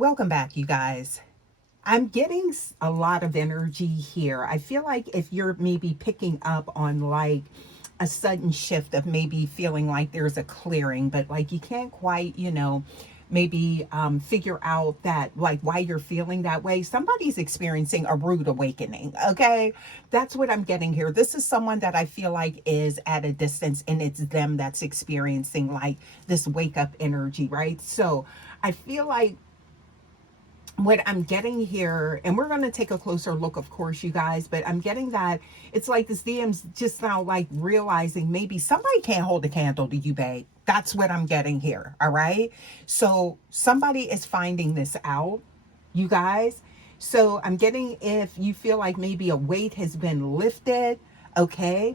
Welcome back, you guys. I'm getting a lot of energy here. I feel like if you're maybe picking up on like a sudden shift of maybe feeling like there's a clearing, but like you can't quite, maybe figure out that like why you're feeling that way. Somebody's experiencing a rude awakening. Okay. That's what I'm getting here. This is someone that I feel like is at a distance and it's them that's experiencing like this wake up energy, right? So I feel like what I'm getting here, and we're going to take a closer look, of course, you guys, but I'm getting that it's like this DM's just now like realizing maybe somebody can't hold a candle to you, babe. That's what I'm getting here. All right. So somebody is finding this out, you guys. So I'm getting if you feel like maybe a weight has been lifted, okay,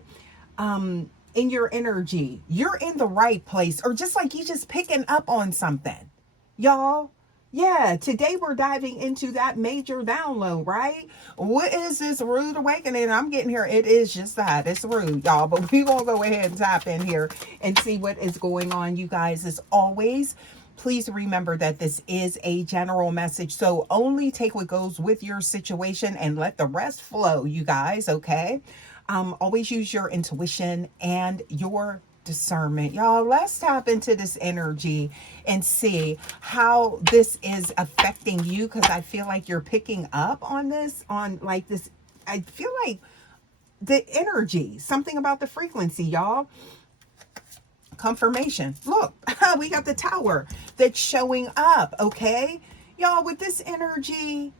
in your energy, you're in the right place, or just like you just picking up on something, y'all. Yeah, today we're diving into that major download, right? What is this rude awakening? I'm getting here. It is just that. It's rude, y'all. But we're going to go ahead and tap in here and see what is going on, you guys. As always, please remember that this is a general message. So only take what goes with your situation and let the rest flow, you guys, okay? Always use your intuition and your discernment. Y'all, let's tap into this energy and see how this is affecting you, because I feel like you're picking up on this, on like this. I feel like the energy, something about the frequency, y'all. Confirmation. Look, we got the tower that's showing up, okay? Y'all, with this energy,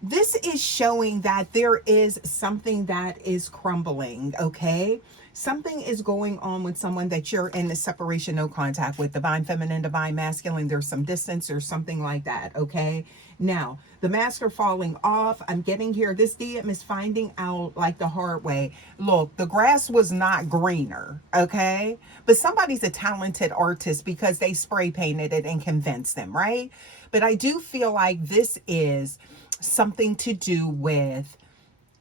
this is showing that there is something that is crumbling, okay? Something is going on with someone that you're in the separation, no contact with, divine feminine, divine masculine. There's some distance or something like that, okay? Now, the masks are falling off. I'm getting here. This DM is finding out like the hard way. Look, the grass was not greener, okay? But somebody's a talented artist because they spray painted it and convinced them, right? But I do feel like this is something to do with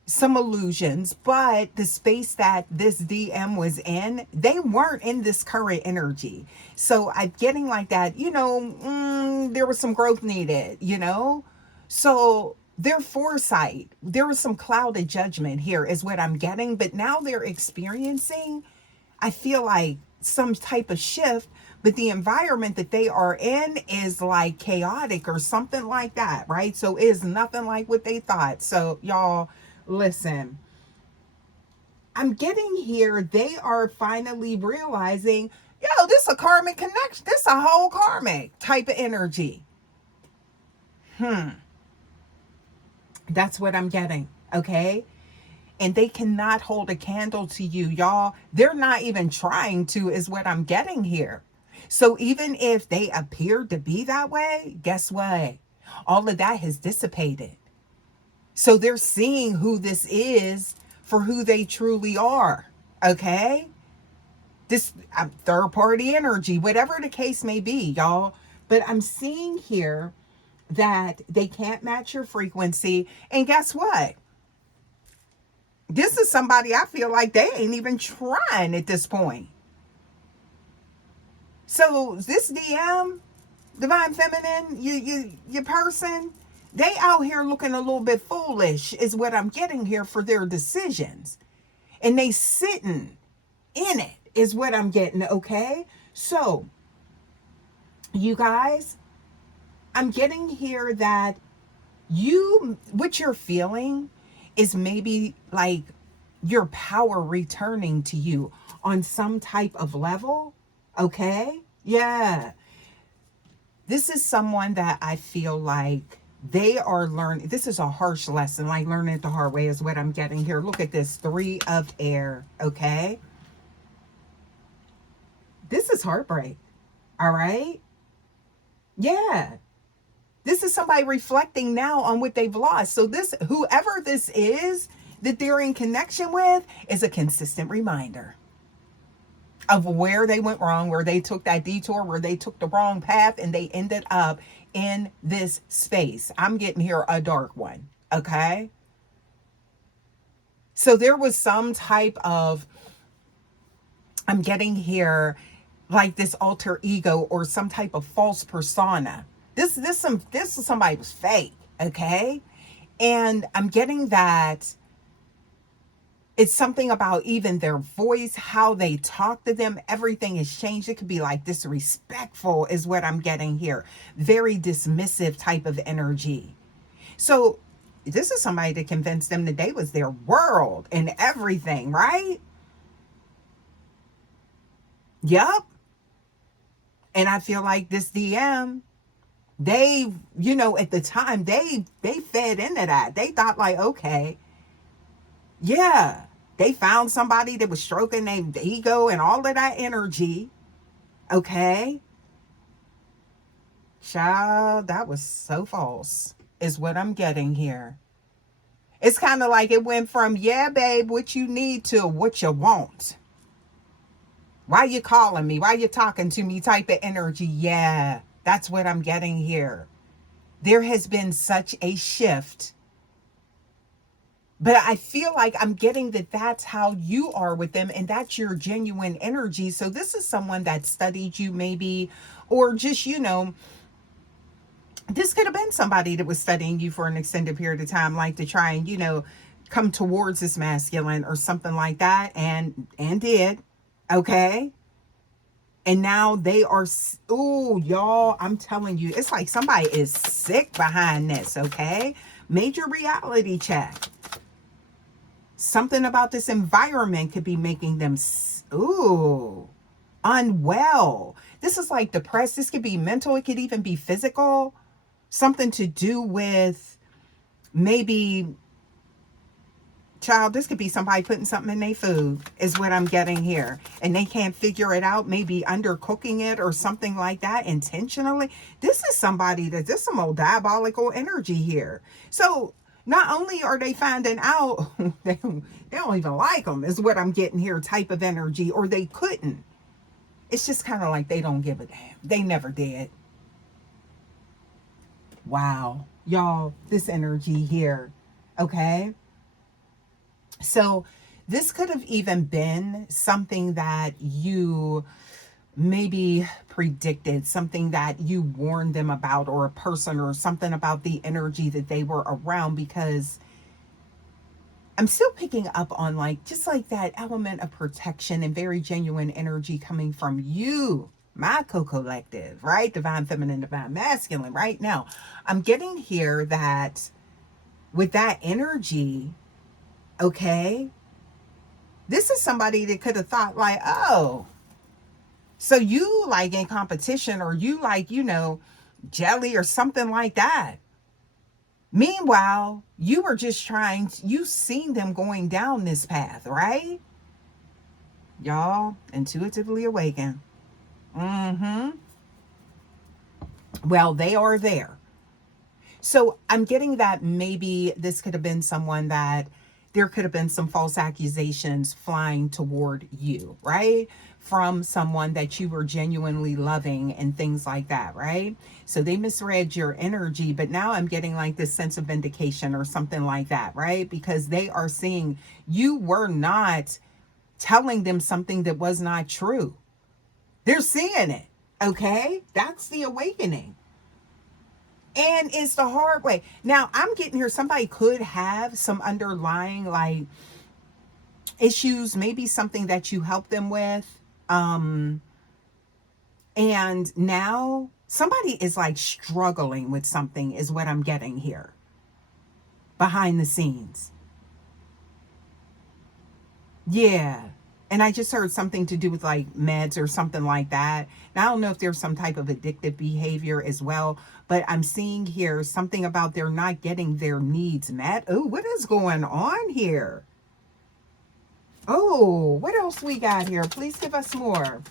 some illusions, but the space that this DM was in, they weren't in this current energy. So I'm getting like that, there was some growth needed, So their foresight, there was some clouded judgment here, is what I'm getting. But now they're experiencing, I feel like, some type of shift, but the environment that they are in is like chaotic or something like that, right? So it is nothing like what they thought. So y'all, listen, I'm getting here. They are finally realizing, yo, this is a karmic connection. This is a whole karmic type of energy. That's what I'm getting. Okay. And they cannot hold a candle to you, y'all. They're not even trying to, is what I'm getting here. So even if they appear to be that way, guess what? All of that has dissipated. So they're seeing who this is for who they truly are. Okay? This third party energy, whatever the case may be, y'all. But I'm seeing here that they can't match your frequency. And guess what? This is somebody I feel like they ain't even trying at this point. So this DM, divine feminine, your person, they out here looking a little bit foolish, is what I'm getting here, for their decisions. And they sitting in it, is what I'm getting, okay? So, you guys, I'm getting here that what you're feeling is maybe like your power returning to you on some type of level, okay? Yeah. This is someone that I feel like they are learning. This is a harsh lesson, like learning it the hard way, is what I'm getting here. Look at this, 3 of air, okay? This is heartbreak, all right? Yeah. This is somebody reflecting now on what they've lost. So this, whoever this is that they're in connection with, is a consistent reminder of where they went wrong, where they took that detour, where they took the wrong path, and they ended up in this space. I'm getting here a dark one, okay? So there was some type of, I'm getting here like this alter ego or some type of false persona. This is somebody was fake, okay? And I'm getting that it's something about even their voice, how they talk to them, everything has changed. It could be like disrespectful, is what I'm getting here. Very dismissive type of energy. So, this is somebody that convinced them that they was their world and everything, right? Yep. And I feel like this DM, they, at the time, they fed into that. They thought like, okay, yeah, they found somebody that was stroking their ego and all of that energy. Okay. Child, that was so false, is what I'm getting here. It's kind of like it went from, yeah, babe, what you need to what you want. Why you calling me? Why you talking to me type of energy? Yeah, that's what I'm getting here. There has been such a shift. But I feel like I'm getting that that's how you are with them and that's your genuine energy. So this is someone that studied you maybe, or just, this could have been somebody that was studying you for an extended period of time, like to try and, come towards this masculine or something like that, and did. Okay. And now they are, oh, y'all, I'm telling you, it's like somebody is sick behind this, okay? Major reality check. Something about this environment could be making them, unwell. This is like depressed. This could be mental. It could even be physical. Something to do with maybe, child, this could be somebody putting something in their food, is what I'm getting here. And they can't figure it out, maybe undercooking it or something like that intentionally. This is somebody this some old diabolical energy here. So not only are they finding out, they don't even like them, is what I'm getting here, type of energy, or they couldn't. It's just kind of like they don't give a damn. They never did. Wow. Y'all, this energy here. Okay. So this could have even been something that you maybe predicted, something that you warned them about, or a person, or something about the energy that they were around, because I'm still picking up on just like that element of protection and very genuine energy coming from you, my co-collective, right? Divine feminine, divine masculine. Right now, I'm getting here that with that energy, okay, this is somebody that could have thought like, oh, so you like in competition, or you like, jelly or something like that. Meanwhile, you were just you seen them going down this path, right? Y'all, intuitively awaken. Mm-hmm. Well, they are there. So I'm getting that maybe this could have been someone that there could have been some false accusations flying toward you, right? From someone that you were genuinely loving and things like that, right? So they misread your energy, but now I'm getting like this sense of vindication or something like that, right? Because they are seeing you were not telling them something that was not true. They're seeing it, okay? That's the awakening. And it's the hard way. Now, I'm getting here, somebody could have some underlying issues, maybe something that you helped them with. And now somebody is struggling with something, is what I'm getting here behind the scenes. Yeah. And I just heard something to do with meds or something like that. Now, I don't know if there's some type of addictive behavior as well, but I'm seeing here something about they're not getting their needs met. Oh, what is going on here? Oh, what else we got here? Please give us more.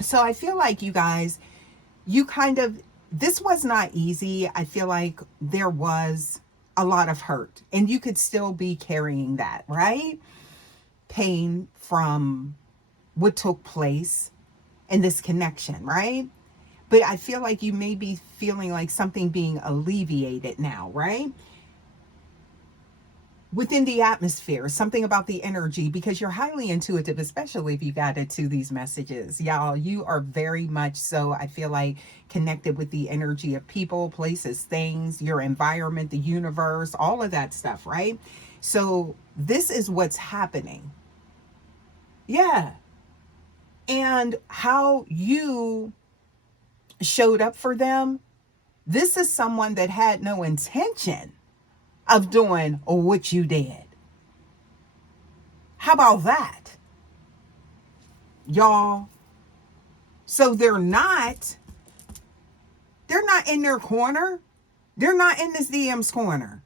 So I feel like you guys, this was not easy. I feel like there was a lot of hurt, and you could still be carrying that, right? Pain from what took place in this connection, right? But I feel like you may be feeling like something being alleviated now, right? within the atmosphere, something about the energy, because you're highly intuitive, especially if you got into these messages. Y'all, you are very much so, I feel like, connected with the energy of people, places, things, your environment, the universe, all of that stuff, right? So this is what's happening. Yeah. And how you showed up for them, this is someone that had no intention of doing what you did. How about that? Y'all. So they're not in their corner. They're not in this DM's corner.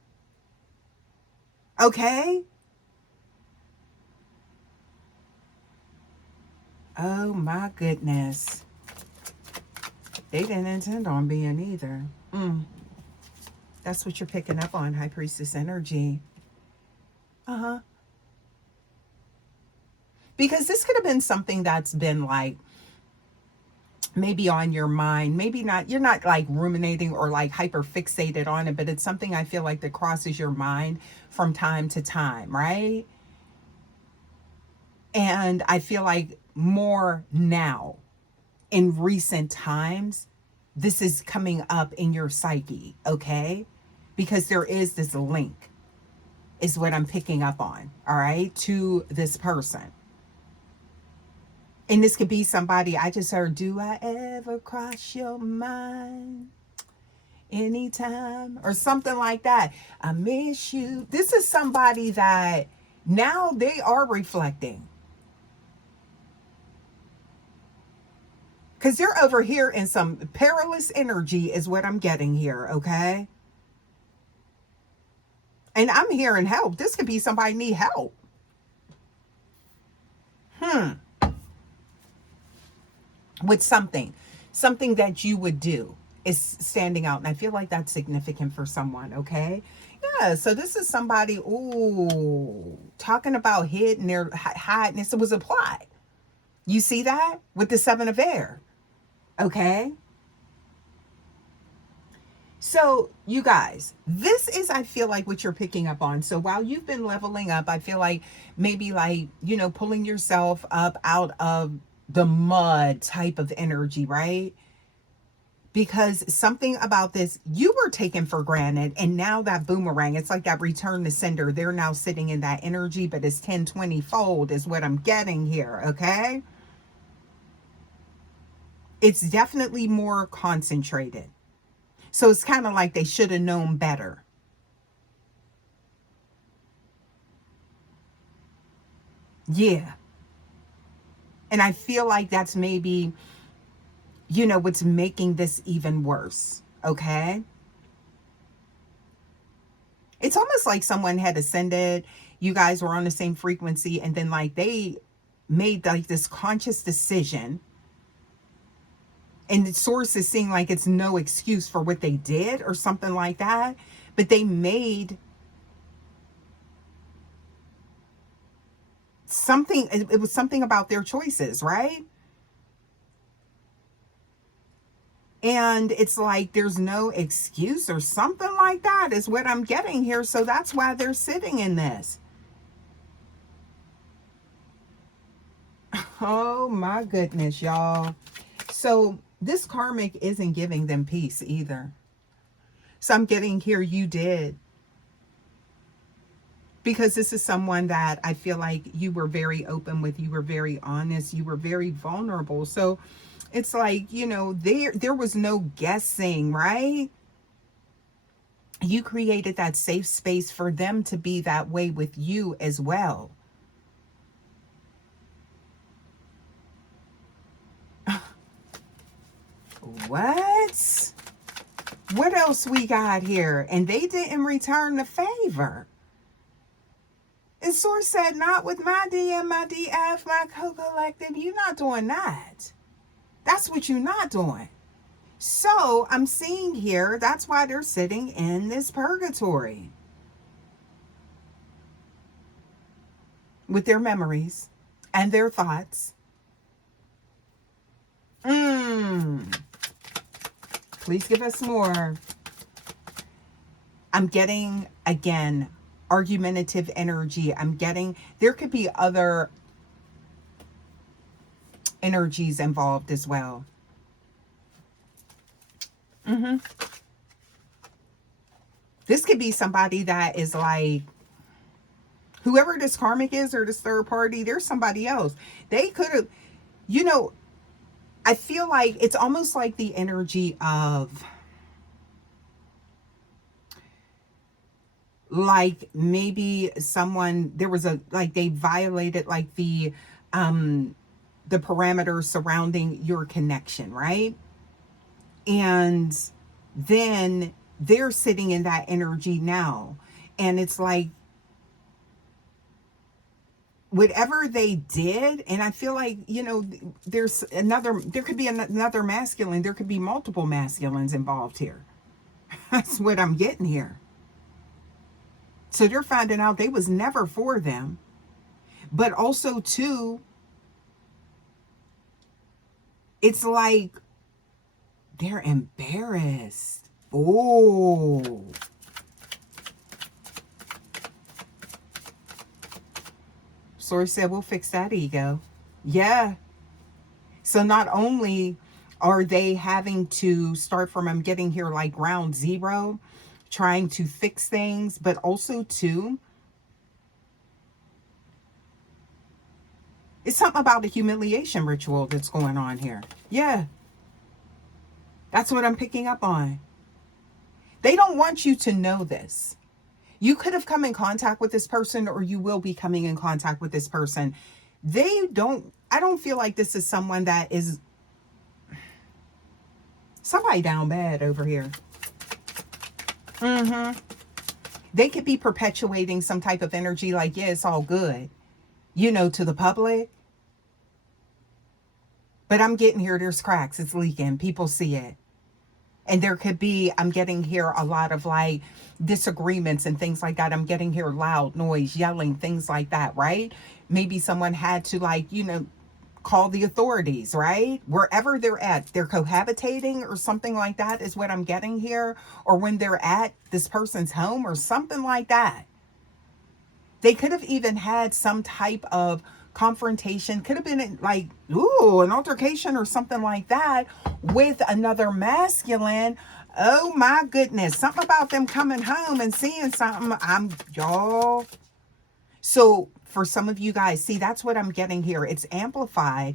Okay? Oh my goodness. They didn't intend on being either. That's what you're picking up on, High Priestess energy. Uh-huh. Because this could have been something that's been like maybe on your mind, maybe not, you're not like ruminating or like hyper fixated on it, but it's something I feel like that crosses your mind from time to time, right? And I feel like more now in recent times, this is coming up in your psyche, okay? Because there is this link, is what I'm picking up on, all right, to this person. And this could be somebody I just heard, do I ever cross your mind? Anytime, or something like that. I miss you. This is somebody that now they are reflecting. Because they're over here in some perilous energy is what I'm getting here, okay? And I'm hearing help. This could be somebody need help. With something that you would do is standing out. And I feel like that's significant for someone, okay? Yeah, so this is somebody, ooh, talking about hiding their hiding. It was applied. You see that with the Seven of Air, okay? So, you guys, this is, I feel like, what you're picking up on. So while you've been leveling up, I feel like maybe like, pulling yourself up out of the mud type of energy, right? Because something about this, you were taken for granted. And now that boomerang, it's like that return to sender. They're now sitting in that energy, but it's 10-20 fold is what I'm getting here, okay? It's definitely more concentrated. So it's kind of like they should have known better. Yeah. And I feel like that's maybe, what's making this even worse. Okay. It's almost like someone had ascended. You guys were on the same frequency. And then like they made like this conscious decision. And the source is seeing like it's no excuse for what they did or something like that. But they made something, it was something about their choices, right? And it's like there's no excuse or something like that is what I'm getting here. So that's why they're sitting in this. Oh my goodness, y'all. So this karmic isn't giving them peace either. So I'm getting here, you did. Because this is someone that I feel like you were very open with, you were very honest, you were very vulnerable. So it's like, there was no guessing, right? You created that safe space for them to be that way with you as well. What? What else we got here? And they didn't return the favor. And Source said, not with my DM, my DF, my co-collective. You're not doing that. That's what you're not doing. So I'm seeing here, that's why they're sitting in this purgatory. With their memories and their thoughts. Please give us more. I'm getting, again, argumentative energy. I'm getting, there could be other energies involved as well. This could be somebody that is like, whoever this karmic is or this third party, there's somebody else. They could have, you know, I feel like it's almost like the energy of, like maybe someone, there was a, like they violated like the parameters surrounding your connection, right? And then they're sitting in that energy now. And it's like, whatever they did, and I feel like, you know, there's another, there could be another masculine, there could be multiple masculines involved here. That's what I'm getting here. So they're finding out they was never for them. But also too, it's like they're embarrassed. Oh. Source said, we'll fix that ego. Yeah. So not only are they having to start from, I'm getting here like ground zero, trying to fix things, but also too, it's something about the humiliation ritual that's going on here. Yeah. That's what I'm picking up on. They don't want you to know this. You could have come in contact with this person, or you will be coming in contact with this person. I don't feel like this is someone that is, somebody down bad over here. They could be perpetuating some type of energy like, yeah, it's all good, you know, to the public. But I'm getting here, there's cracks, it's leaking, people see it. And there could be, I'm getting here a lot of like disagreements and things like that. I'm getting here loud noise, yelling, things like that, right? Maybe someone had to, like, you know, call the authorities, right? Wherever they're at, they're cohabitating or something like that is what I'm getting here. Or when they're at this person's home or something like that. They could have even had some type of confrontation, could have been like, ooh, an altercation or something like that with another masculine. Oh my goodness, something about them coming home and seeing something. Y'all. So for some of you guys, see, that's what I'm getting here. It's amplified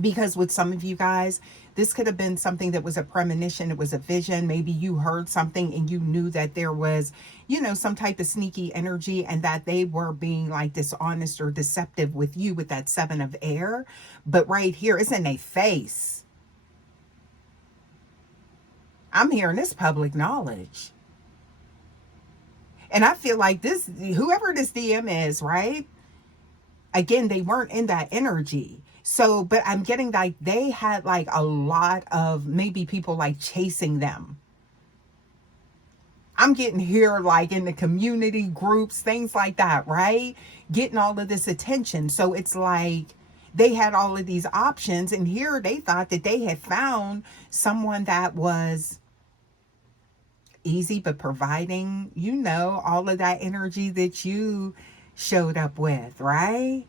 because with some of you guys, this could have been something that was a premonition. It was a vision. Maybe you heard something and you knew that there was, you know, some type of sneaky energy and that they were being like dishonest or deceptive with you with that 7 of air. But right here, it's in their face. I'm hearing this public knowledge. And I feel like this, whoever this DM is, right? Again, they weren't in that energy. So, but I'm getting like they had like a lot of maybe people like chasing them. I'm getting here like in the community groups, things like that, right? Getting all of this attention. So it's like they had all of these options, and here they thought that they had found someone that was easy, but providing, you know, all of that energy that you showed up with, right?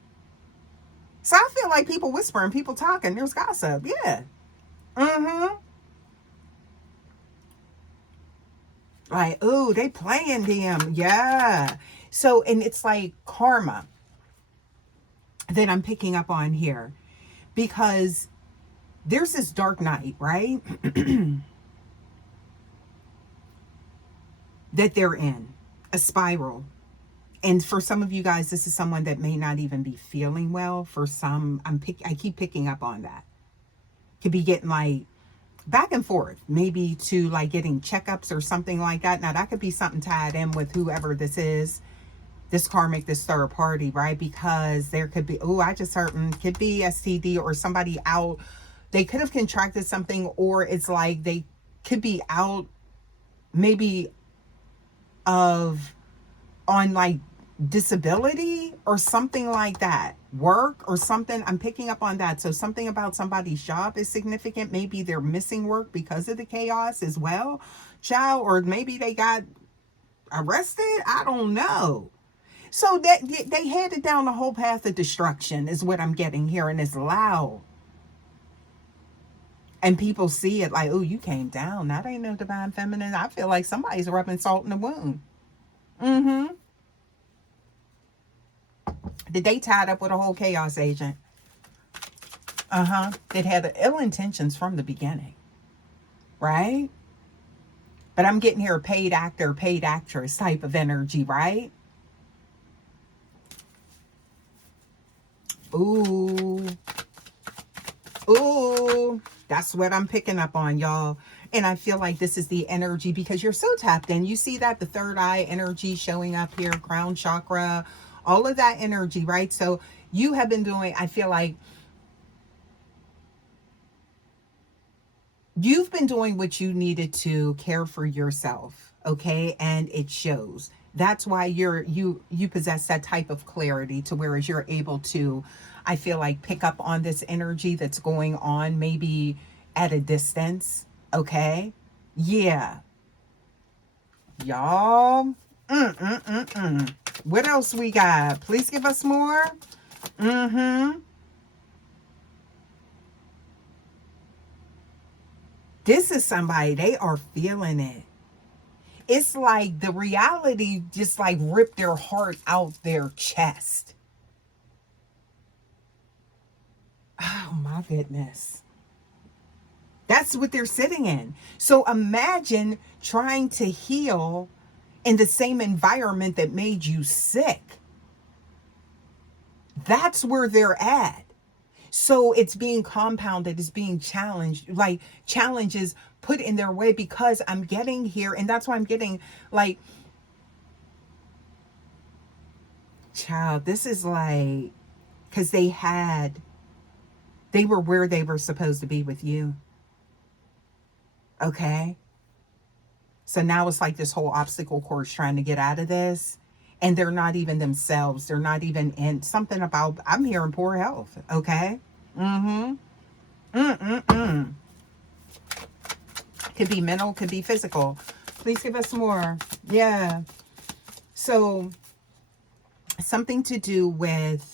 So I feel like people whispering, people talking, there's gossip. Yeah. Like, ooh, they playing them. Yeah. So, and it's like karma that I'm picking up on here, because there's this dark night, right? That they're in a spiral. And for some of you guys, this is someone that may not even be feeling well. For some, I keep picking up on that. Could be getting like back and forth, maybe to like getting checkups or something like that. Now that could be something tied in with whoever this is, this karmic, this third party, right? Because there could be, oh, I just heard, could be STD or somebody out. They could have contracted something, or it's like they could be out maybe of on like disability or something like that, work or something. I'm picking up on that. So something about somebody's job is significant. Maybe they're missing work because of the chaos as well, child. Or maybe they got arrested? I don't know. So that they headed down the whole path of destruction is what I'm getting here, and it's loud. And people see it like, oh, you came down. That ain't no divine feminine. I feel like somebody's rubbing salt in the wound. Mm-hmm. Did they tied up with a whole chaos agent? Uh-huh. That had ill intentions from the beginning. Right? But I'm getting here a paid actor, paid actress type of energy, right? Ooh. Ooh. That's what I'm picking up on, y'all. And I feel like this is the energy because you're so tapped in. You see that the third eye energy showing up here, crown chakra, all of that energy, right? So you have been doing, I feel like you've been doing what you needed to care for yourself, okay? And it shows. That's why you possess that type of clarity to whereas you're able to, I feel like, pick up on this energy that's going on maybe at a distance, okay? Yeah. Y'all. What else we got? Please give us more. Mm-hmm. This is somebody, they are feeling it. It's like the reality just like ripped their heart out their chest. Oh my goodness. That's what they're sitting in. So imagine trying to heal in the same environment that made you sick. That's where they're at. So it's being compounded, it's being challenged, like challenges put in their way because I'm getting here. And that's why I'm getting like, child, this is like, because they were where they were supposed to be with you. Okay. So now it's like this whole obstacle course trying to get out of this. And they're not even themselves. They're not even in something about, I'm hearing poor health. Okay. Mm-hmm. Mm-mm-mm. Could be mental, could be physical. Please give us more. Yeah. So something to do with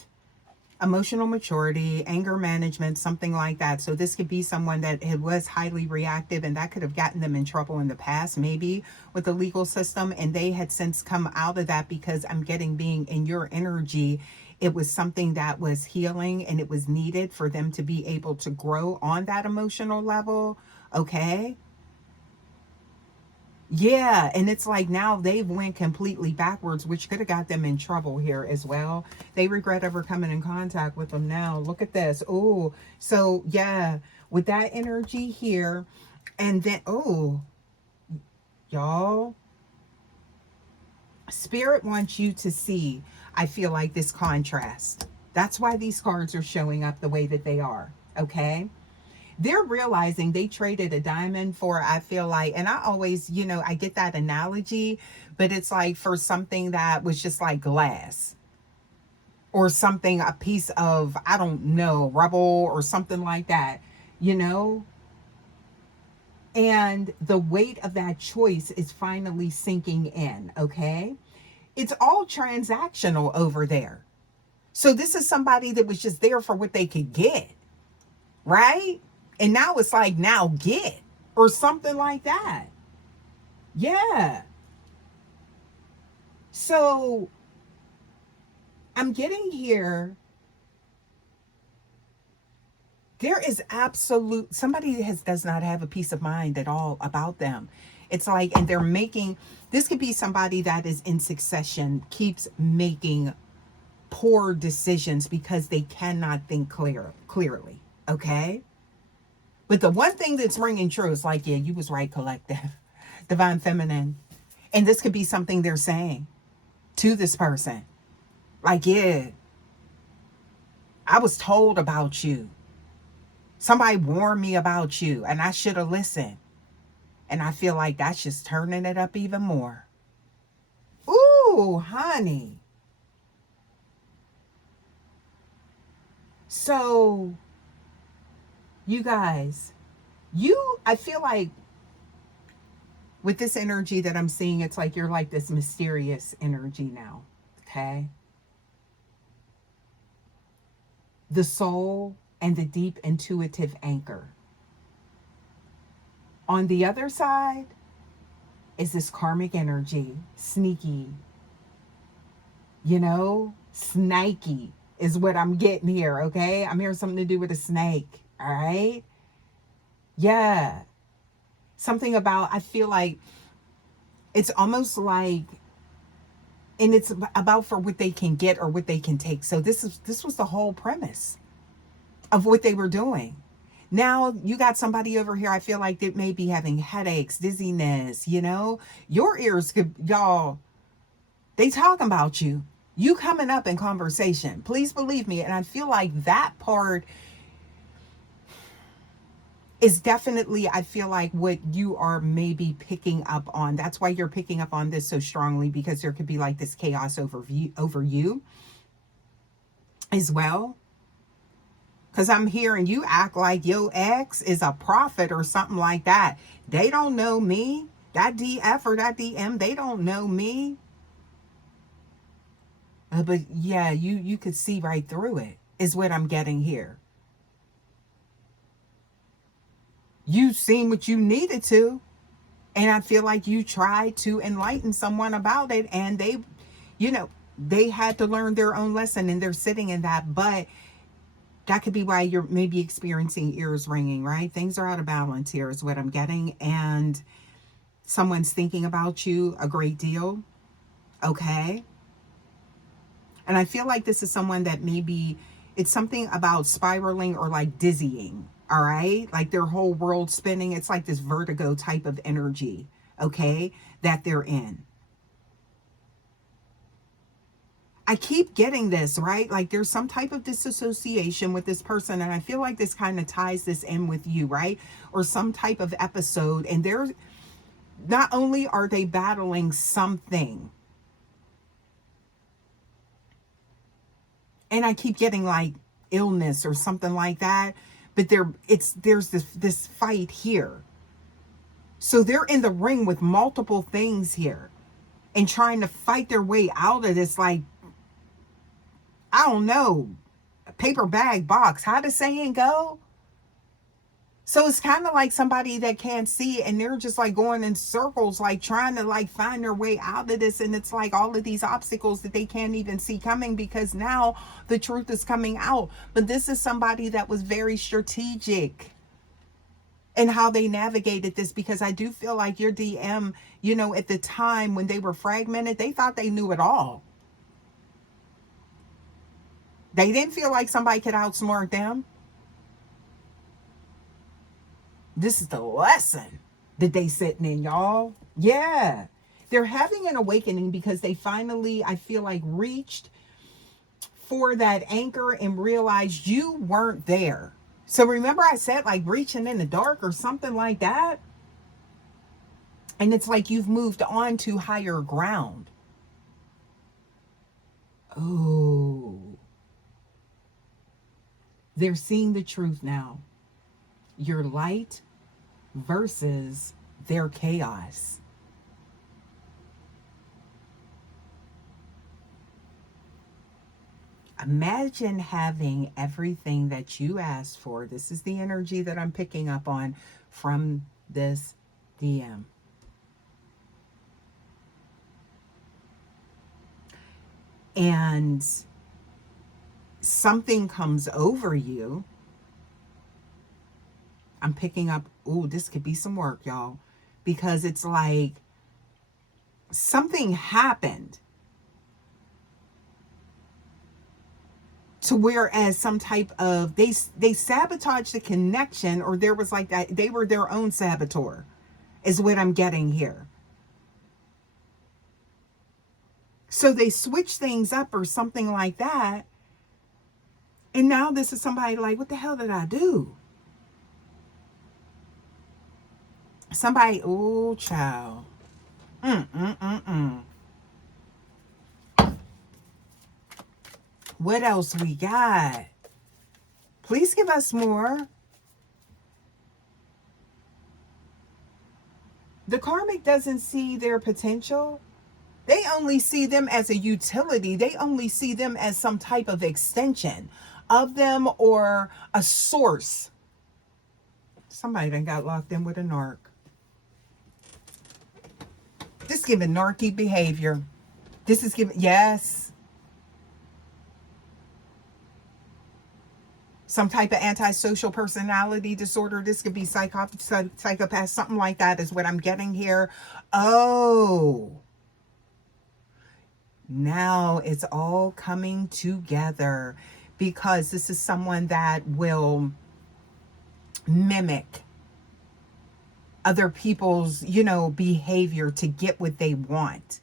emotional maturity, anger management, something like that. So this could be someone that was highly reactive and that could have gotten them in trouble in the past, maybe with the legal system. And they had since come out of that because I'm getting being in your energy. It was something that was healing and it was needed for them to be able to grow on that emotional level. Okay. Yeah, and it's like now they've went completely backwards, which could have got them in trouble here as well. They regret ever coming in contact with them now. Look at this. Oh, so yeah, with that energy here, and then oh, y'all, Spirit wants you to see, I feel like, this contrast. That's why these cards are showing up the way that they are. Okay. They're realizing they traded a diamond for, I feel like, and I always, I get that analogy, but it's like for something that was just like glass or something, a piece of, I don't know, rubble or something like that, you know? And the weight of that choice is finally sinking in, okay? It's all transactional over there. So this is somebody that was just there for what they could get, right? And now it's like, now get, or something like that. Yeah. So I'm getting here. There is absolute, somebody does not have a peace of mind at all about them. It's like, and they're making, this could be somebody that is in succession, keeps making poor decisions because they cannot think clearly. Okay. But the one thing that's ringing true is like, yeah, you was right, collective, divine feminine. And this could be something they're saying to this person. Like, yeah, I was told about you. Somebody warned me about you and I should have listened. And I feel like that's just turning it up even more. Ooh, honey. So, you guys, I feel like With this energy that I'm seeing, it's like you're like this mysterious energy now. Okay. The soul and the deep intuitive anchor. On the other side is this karmic energy, sneaky, snaky is what I'm getting here, okay? I'm hearing something to do with a snake, all right? Yeah. Something about, I feel like it's almost like, and it's about for what they can get or what they can take. So this was the whole premise of what they were doing. Now you got somebody over here, I feel like, that may be having headaches, dizziness, your ears could, y'all, they talking about you. You coming up in conversation. Please believe me. And I feel like that part is definitely, I feel like, what you are maybe picking up on. That's why you're picking up on this so strongly, because there could be like this chaos over you as well. Because I'm hearing you act like your ex is a prophet or something like that. They don't know me. That DF or that DM, they don't know me. But yeah, you could see right through it, is what I'm getting here. You seen what you needed to, and I feel like you tried to enlighten someone about it, and they had to learn their own lesson, and they're sitting in that. But that could be why you're maybe experiencing ears ringing, right? Things are out of balance here, is what I'm getting. And someone's thinking about you a great deal, okay? And I feel like this is someone that maybe it's something about spiraling or like dizzying, all right? Like their whole world spinning. It's like this vertigo type of energy, okay, that they're in. I keep getting this, right? Like there's some type of disassociation with this person. And I feel like this kind of ties this in with you, right? Or some type of episode. And they're not only are they battling something, and I keep getting like illness or something like that, but there's this fight here. So they're in the ring with multiple things here and trying to fight their way out of this, like, I don't know, paper bag box. How does saying go? So it's kind of like somebody that can't see, and they're just like going in circles, like trying to like find their way out of this. And it's like all of these obstacles that they can't even see coming, because now the truth is coming out. But this is somebody that was very strategic in how they navigated this, because I do feel like your DM, at the time when they were fragmented, they thought they knew it all. They didn't feel like somebody could outsmart them. This is the lesson that they sitting in, y'all. Yeah. They're having an awakening because they finally, I feel like, reached for that anchor and realized you weren't there. So remember I said like reaching in the dark or something like that? And it's like you've moved on to higher ground. Oh. They're seeing the truth now. Your light versus their chaos. Imagine having everything that you asked for. This is the energy that I'm picking up on from this DM. And something comes over you. I'm picking up, ooh, this could be some work, y'all. Because it's like something happened to whereas some type of, they sabotaged the connection, or there was like that, they were their own saboteur, is what I'm getting here. So they switch things up or something like that. And now this is somebody like, what the hell did I do? Somebody, oh, child. What else we got? Please give us more. The karmic doesn't see their potential. They only see them as a utility. They only see them as some type of extension of them or a source. Somebody done got locked in with a narc. This is giving narky behavior. This is giving, yes, some type of antisocial personality disorder. This could be psychopath, something like that is what I'm getting here. Oh, now it's all coming together because this is someone that will mimic other people's, behavior to get what they want.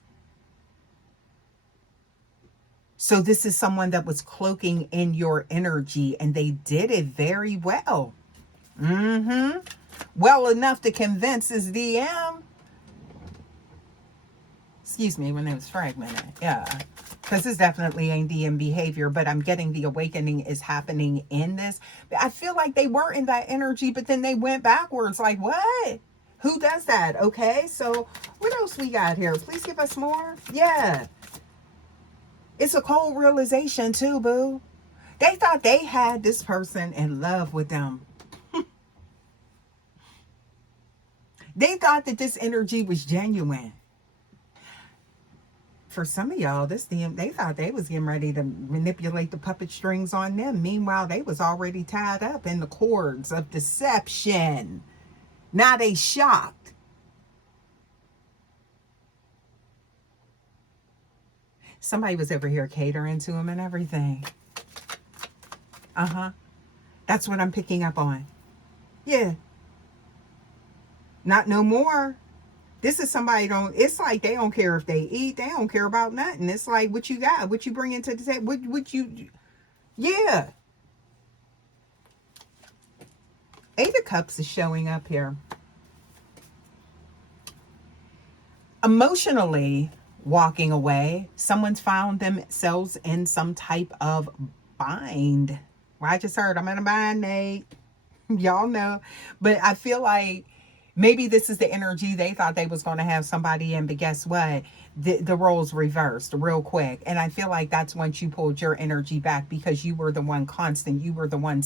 So this is someone that was cloaking in your energy, and they did it very well. Well enough to convince his DM. Excuse me, when it was fragmented. Yeah. Because this definitely ain't DM behavior, but I'm getting the awakening is happening in this. I feel like they were in that energy, but then they went backwards. Like, what? Who does that? Okay, so what else we got here? Please give us more. Yeah. It's a cold realization too, boo. They thought they had this person in love with them. They thought that this energy was genuine. For some of y'all, they thought they was getting ready to manipulate the puppet strings on them. Meanwhile, they was already tied up in the cords of deception. Now they shocked. Somebody was over here catering to him and everything. That's what I'm picking up on. Yeah. Not no more. This is somebody it's like they don't care if they eat. They don't care about nothing. It's like, what you got? What you bring into the table? What you, yeah. Eight of Cups is showing up here. Emotionally walking away. Someone's found themselves in some type of bind. Well, I just heard I'm in a bind, Nate. Y'all know. But I feel like maybe this is the energy. They thought they was going to have somebody in, but guess what? The roles reversed real quick. And I feel like that's once you pulled your energy back because you were the one constant. You were the one.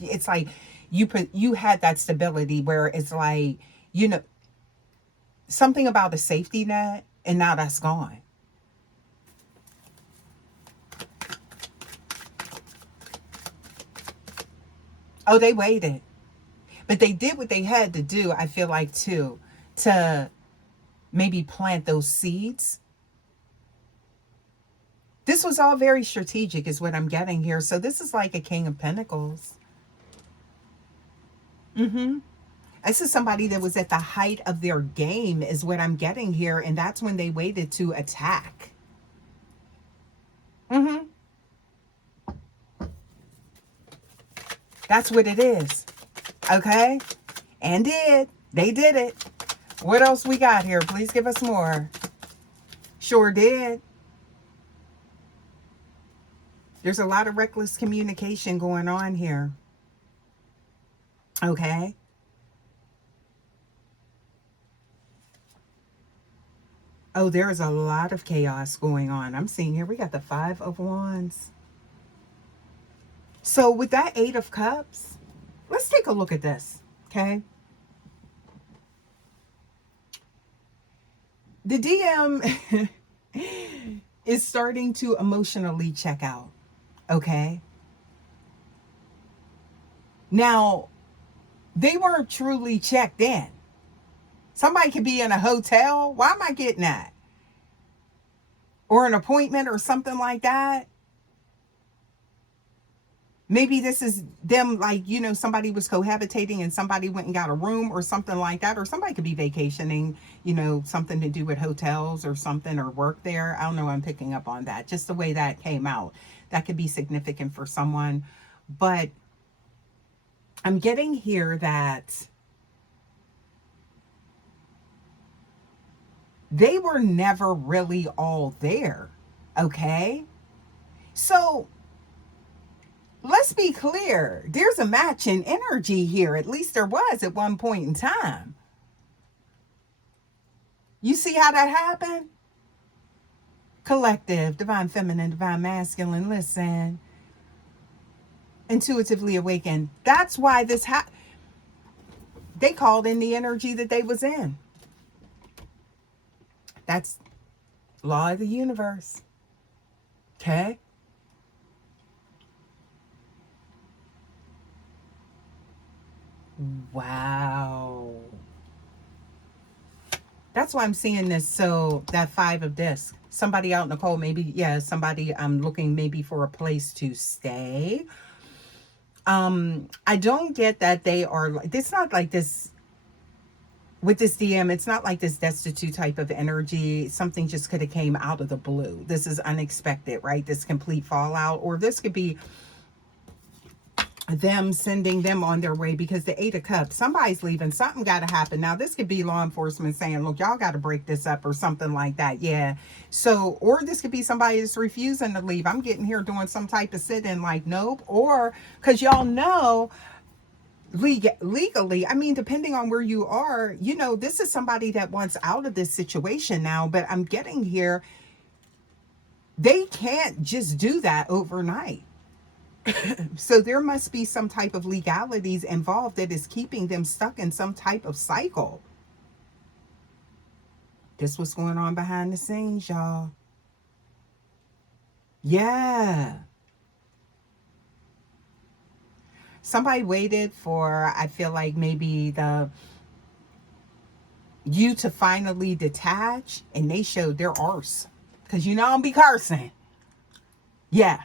It's like you had that stability where it's like, something about a safety net, and now that's gone. Oh, they waited. But they did what they had to do, I feel like, too, to maybe plant those seeds. This was all very strategic is what I'm getting here. So this is like a King of Pentacles. This is somebody that was at the height of their game is what I'm getting here. And that's when they waited to attack. That's what it is. Okay? And they did it. What else we got here? Please give us more. Sure did. There's a lot of reckless communication going on here. Okay? Oh, there's a lot of chaos going on. I'm seeing here we got the 5 of Wands. So with that 8 of Cups, let's take a look at this, okay? The DM is starting to emotionally check out, okay? Now, they weren't truly checked in. Somebody could be in a hotel. Why am I getting that? Or an appointment or something like that. Maybe this is them, like, somebody was cohabitating and somebody went and got a room or something like that. Or somebody could be vacationing, something to do with hotels or something, or work there. I don't know. I'm picking up on that. Just the way that came out. That could be significant for someone. But I'm getting here that they were never really all there. Okay? So let's be clear. There's a match in energy here. At least there was at one point in time. You see how that happened? Collective, divine feminine, divine masculine. Listen, intuitively awakened. That's why this they called in the energy that they was in. That's law of the universe. Okay? Wow. That's why I'm seeing this. So that 5 of discs. Somebody out in the cold, maybe, yeah, somebody looking maybe for a place to stay. I don't get that they are like, it's not like this with this DM, it's not like this destitute type of energy. Something just could have came out of the blue. This is unexpected, right? This complete fallout, or this could be them sending them on their way because the 8 of Cups, somebody's leaving, something got to happen. Now this could be law enforcement saying, look, y'all got to break this up or something like that. Yeah. So, or this could be somebody that's refusing to leave. I'm getting here doing some type of sit-in like, nope. Or because y'all know legally, I mean, depending on where you are, you know, this is somebody that wants out of this situation now, but I'm getting here, they can't just do that overnight. So there must be some type of legalities involved that is keeping them stuck in some type of cycle. This what's going on behind the scenes, y'all. Yeah. Somebody waited for, I feel like maybe you to finally detach, and they showed their arse. Because you know I'm be cursing. Yeah.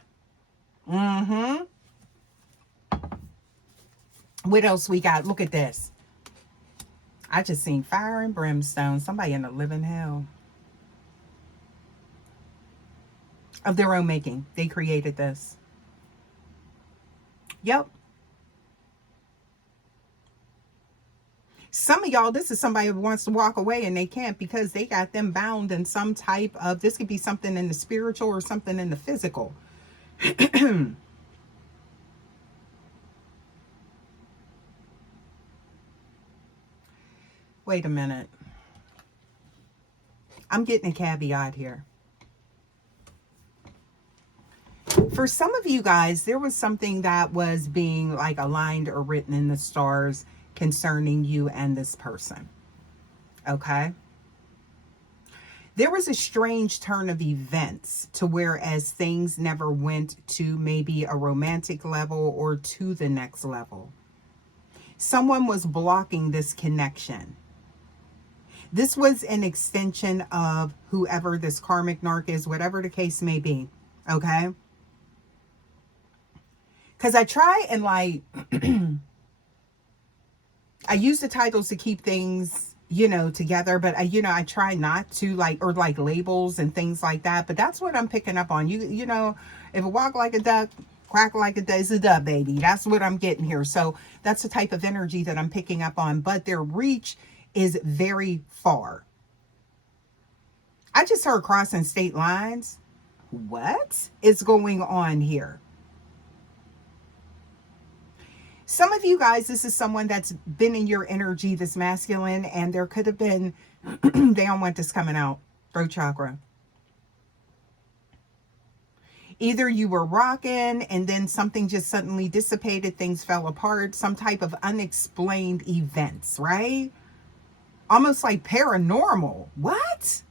Mm-hmm. What else we got? Look at this. I just seen fire and brimstone. Somebody in the living hell. Of their own making. They created this. Yep. Some of y'all, this is somebody who wants to walk away and they can't because they got them bound in some type of, this could be something in the spiritual or something in the physical. Wait a minute. I'm getting a caveat here. For some of you guys, there was something that was being like aligned or written in the stars concerning you and this person. Okay? There was a strange turn of events to whereas things never went to maybe a romantic level or to the next level. Someone was blocking this connection. This was an extension of whoever this karmic narc is, whatever the case may be. Okay? Because I try and like, I use the titles to keep things, you know, together, but I try not to like, or like labels and things like that. But that's what I'm picking up on. You know, if it walk like a duck, quack like a duck, it's a duck, baby. That's what I'm getting here. So that's the type of energy that I'm picking up on. But their reach is very far. I just heard crossing state lines. What is going on here? Some of you guys, this is someone that's been in your energy, this masculine, and there could have been, they don't want this coming out, throat chakra. Either you were rocking and then something just suddenly dissipated, things fell apart, some type of unexplained events, right? Almost like paranormal. What?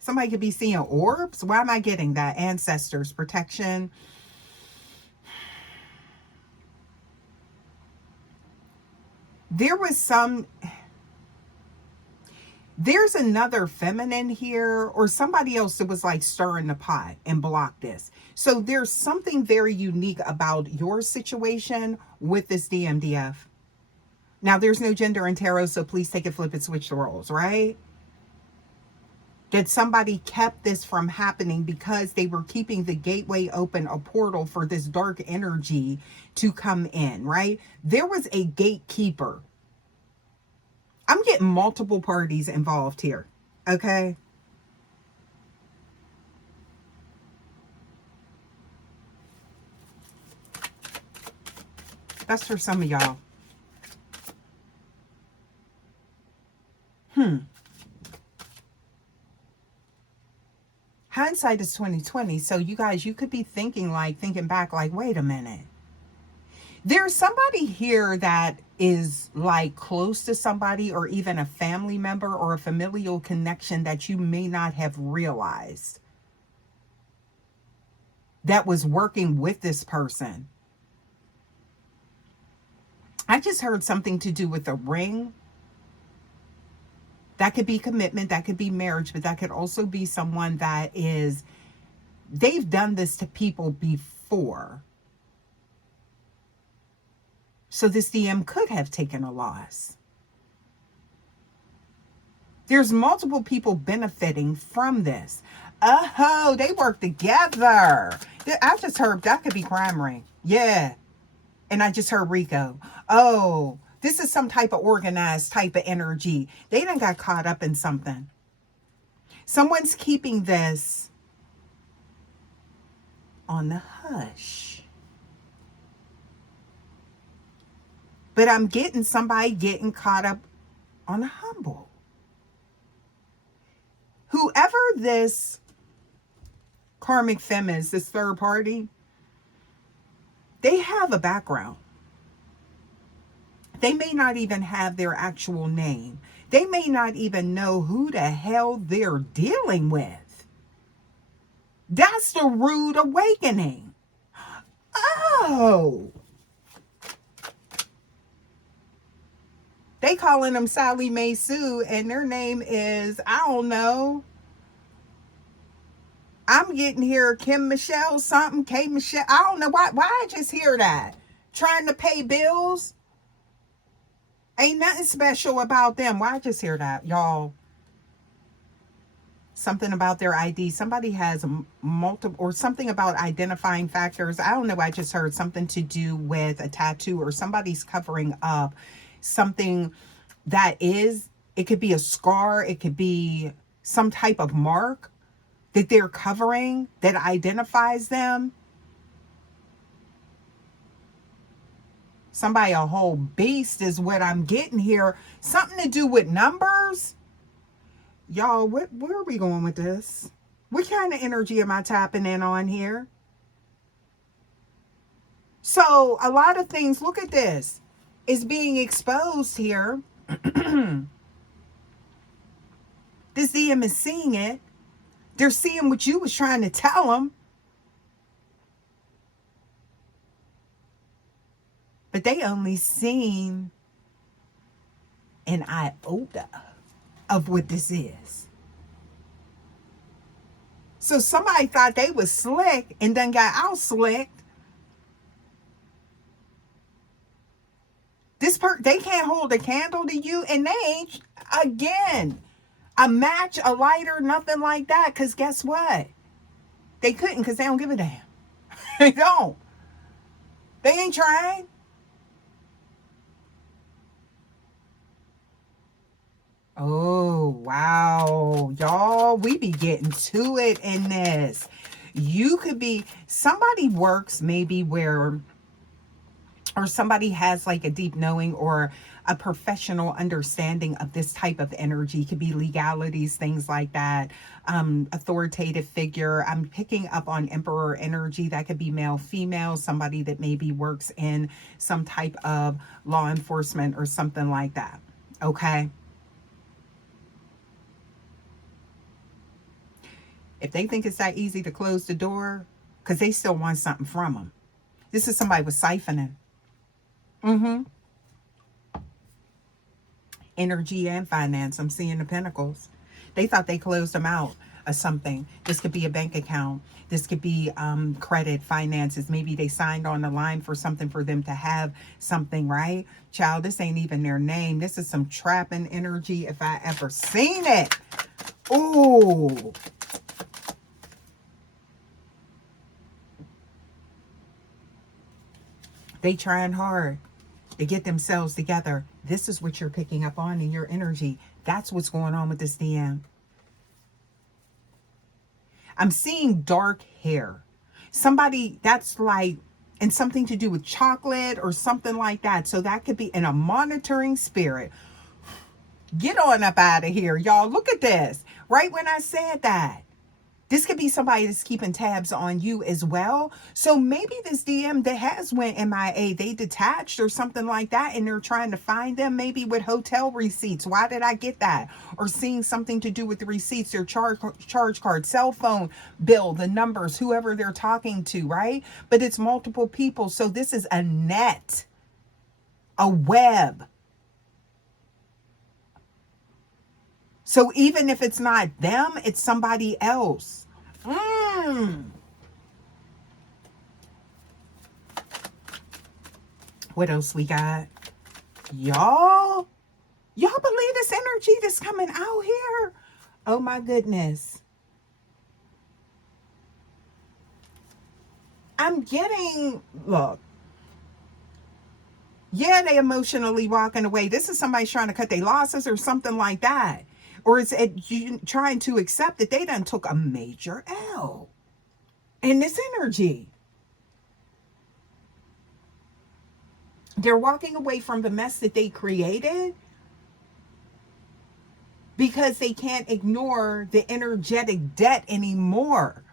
Somebody could be seeing orbs. Why am I getting that? Ancestors, protection. There's another feminine here or somebody else that was like stirring the pot and blocked this. So there's something very unique about your situation with this DMDF. Now there's no gender in tarot, so please take it, flip it, switch the roles, right? That somebody kept this from happening because they were keeping the gateway open, a portal for this dark energy to come in, right? There was a gatekeeper. I'm getting multiple parties involved here, okay? That's for some of y'all. Hindsight is 2020. So you guys, you could be thinking back, like, wait a minute. There's somebody here that is like close to somebody, or even a family member or a familial connection that you may not have realized that was working with this person. I just heard something to do with a ring. That could be commitment, that could be marriage, but that could also be someone that is, they've done this to people before. So this DM could have taken a loss. There's multiple people benefiting from this. Oh, they work together. I just heard that could be crime ring. Yeah. And I just heard Rico. Oh, this is some type of organized type of energy. They done got caught up in something. Someone's keeping this on the hush. But I'm getting somebody getting caught up on the humble. Whoever this karmic femme is, this third party, they have a background. They may not even have their actual name. They may not even know who the hell they're dealing with. That's the rude awakening. Oh. They calling them Sally Mae Sue, and their name is, I don't know. I'm getting here Kim Michelle something, K Michelle. I don't know why I just hear that. Trying to pay bills. Ain't nothing special about them. Why I just hear that, y'all? Something about their ID. Somebody has multiple, or something about identifying factors. I don't know. I just heard something to do with a tattoo, or somebody's covering up something that is, it could be a scar. It could be some type of mark that they're covering that identifies them. Somebody a whole beast is what I'm getting here. Something to do with numbers. Y'all, where are we going with this? What kind of energy am I tapping in on here? So a lot of things, look at this, is being exposed here. This DM is seeing it. They're seeing what you was trying to tell them. But they only seen an iota of what this is. So somebody thought they was slick and then got out slicked. They can't hold a candle to you, and they ain't, again, a match, a lighter, nothing like that. Because guess what? They couldn't, because they don't give a damn. They don't. They ain't trying. Oh, wow. Y'all, we be getting to it in this. You could be, somebody works maybe where, or somebody has like a deep knowing or a professional understanding of this type of energy. It could be legalities, things like that. Authoritative figure. I'm picking up on emperor energy. That could be male, female, somebody that maybe works in some type of law enforcement or something like that. Okay. If they think it's that easy to close the door, because they still want something from them. This is somebody with siphoning. Energy and finance. I'm seeing the pentacles. They thought they closed them out of something. This could be a bank account. This could be credit, finances. Maybe they signed on the line for something for them to have something, right? Child, this ain't even their name. This is some trapping energy if I ever seen it. Ooh. They trying hard to get themselves together. This is what you're picking up on in your energy. That's what's going on with this DM. I'm seeing dark hair. Somebody that's like, and something to do with chocolate or something like that. So that could be in a monitoring spirit. Get on up out of here, y'all. Look at this. Right when I said that. This could be somebody that's keeping tabs on you as well. So maybe this DM that has went MIA, they detached or something like that, and they're trying to find them, maybe with hotel receipts. Why did I get that? Or seeing something to do with the receipts, their charge card, cell phone bill, the numbers, whoever they're talking to, right? But it's multiple people. So this is a net, a web. So even if it's not them, it's somebody else. What else we got? Y'all believe this energy that's coming out here? Oh my goodness. I'm getting, look. Yeah, they emotionally walking away. This is somebody trying to cut their losses or something like that. Or it's trying to accept that they done took a major L in this energy. They're walking away from the mess that they created because they can't ignore the energetic debt anymore.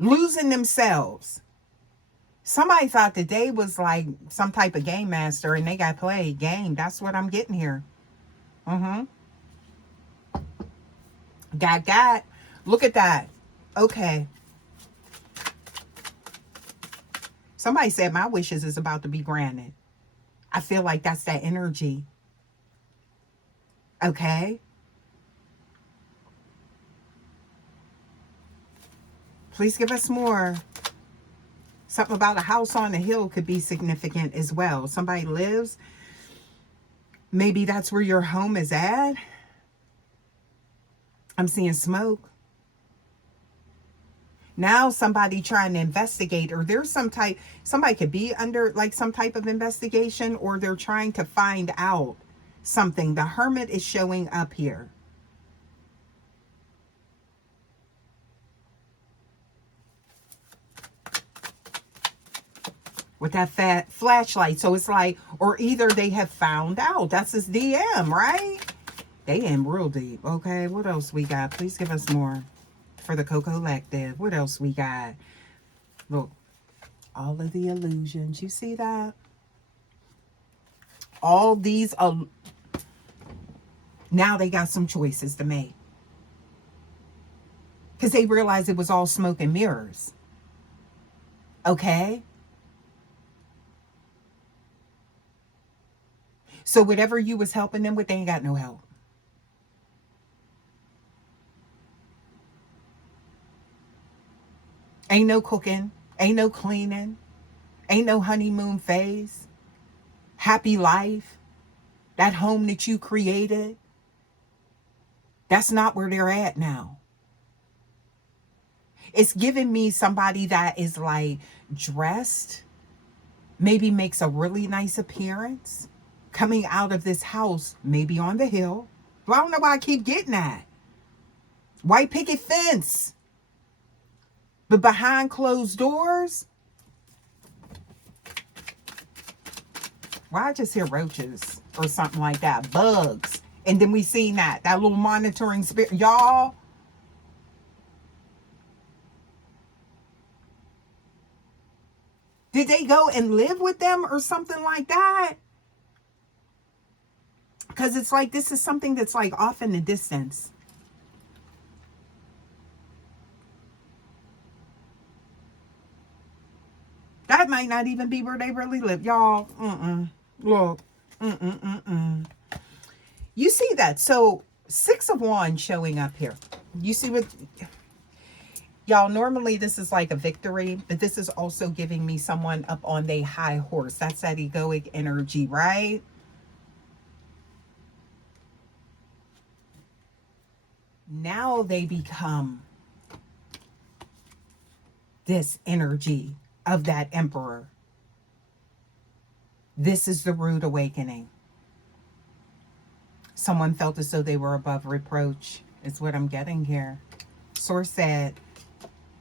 Losing themselves. Somebody thought that they was like some type of game master and they got played game. That's what I'm getting here. Got. Look at that. Okay. Somebody said my wishes is about to be granted. I feel like that's that energy. Okay. Please give us more. Something about a house on a hill could be significant as well. Somebody lives. Maybe that's where your home is at. I'm seeing smoke. Now somebody trying to investigate, or there's somebody could be under like some type of investigation, or they're trying to find out something. The Hermit is showing up here. With that fat flashlight. So it's like, or either they have found out. That's his DM, right? They in real deep. Okay, what else we got? Please give us more for the Coco Collective. What else we got? Look, all of the illusions. You see that? All these, now they got some choices to make. Because they realized it was all smoke and mirrors. Okay? So whatever you was helping them with, they ain't got no help. Ain't no cooking. Ain't no cleaning. Ain't no honeymoon phase. Happy life. That home that you created. That's not where they're at now. It's giving me somebody that is like dressed. Maybe makes a really nice appearance. Coming out of this house. Maybe on the hill. But I don't know why I keep getting that. White picket fence. But behind closed doors, why I just hear roaches or something like that, bugs. And then we seen that little monitoring spirit. Y'all, did they go and live with them or something like that? Because it's like, this is something that's like off in the distance. That might not even be where they really live. Y'all, look, You see that? So, 6 of Wands showing up here. You see what... Y'all, normally this is like a victory, but this is also giving me someone up on their high horse. That's that egoic energy, right? Now they become this energy of that emperor. This is the rude awakening. Someone felt as though they were above reproach, is what I'm getting here. Source said,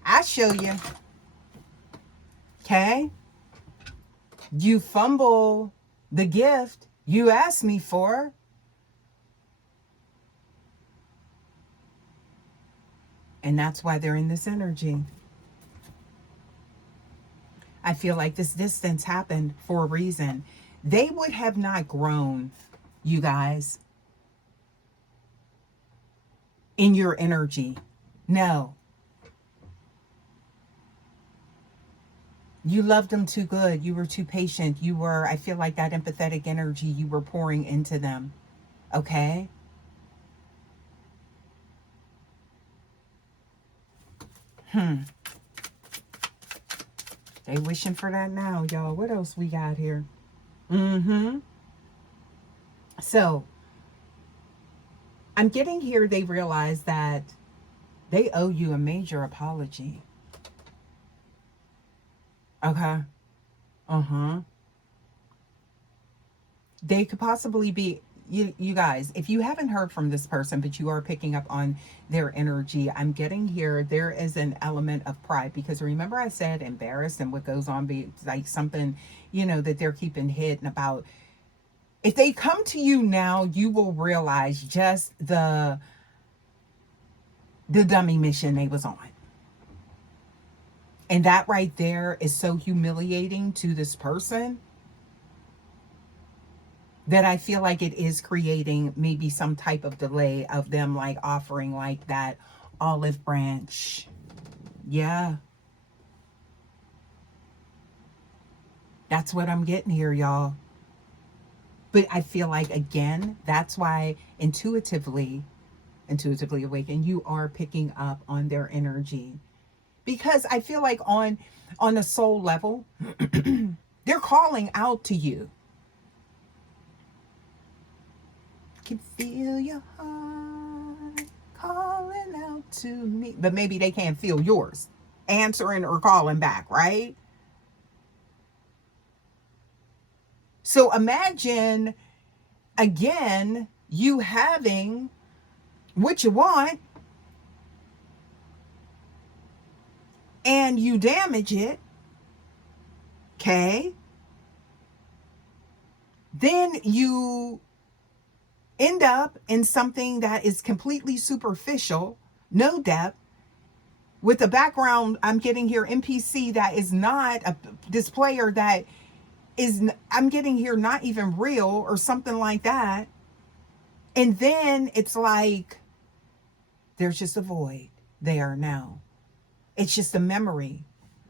I show you. Okay? You fumble the gift you asked me for. And that's why they're in this energy. I feel like this distance happened for a reason. They would have not grown, you guys, in your energy. No. You loved them too good. You were too patient. You were, I feel like that empathetic energy you were pouring into them. Okay? They wishing for that now, y'all. What else we got here? So, I'm getting here, they realize that they owe you a major apology. Okay. They could possibly be, you guys, if you haven't heard from this person, but you are picking up on their energy, I'm getting here, there is an element of pride. Because remember I said embarrassed and what goes on be like something, that they're keeping hidden about. If they come to you now, you will realize just the dummy mission they was on. And that right there is so humiliating to this person that I feel like it is creating maybe some type of delay of them like offering like that olive branch. Yeah. That's what I'm getting here, y'all. But I feel like, again, that's why intuitively awakened, you are picking up on their energy. Because I feel like on a soul level, they're calling out to you. Can feel your heart calling out to me. But maybe they can't feel yours answering or calling back, right? So imagine, again, you having what you want and you damage it, okay? Then you end up in something that is completely superficial, no depth, with a background, I'm getting here, NPC that is not this player that is, I'm getting here, not even real or something like that. And then it's like, there's just a void there now. It's just a memory.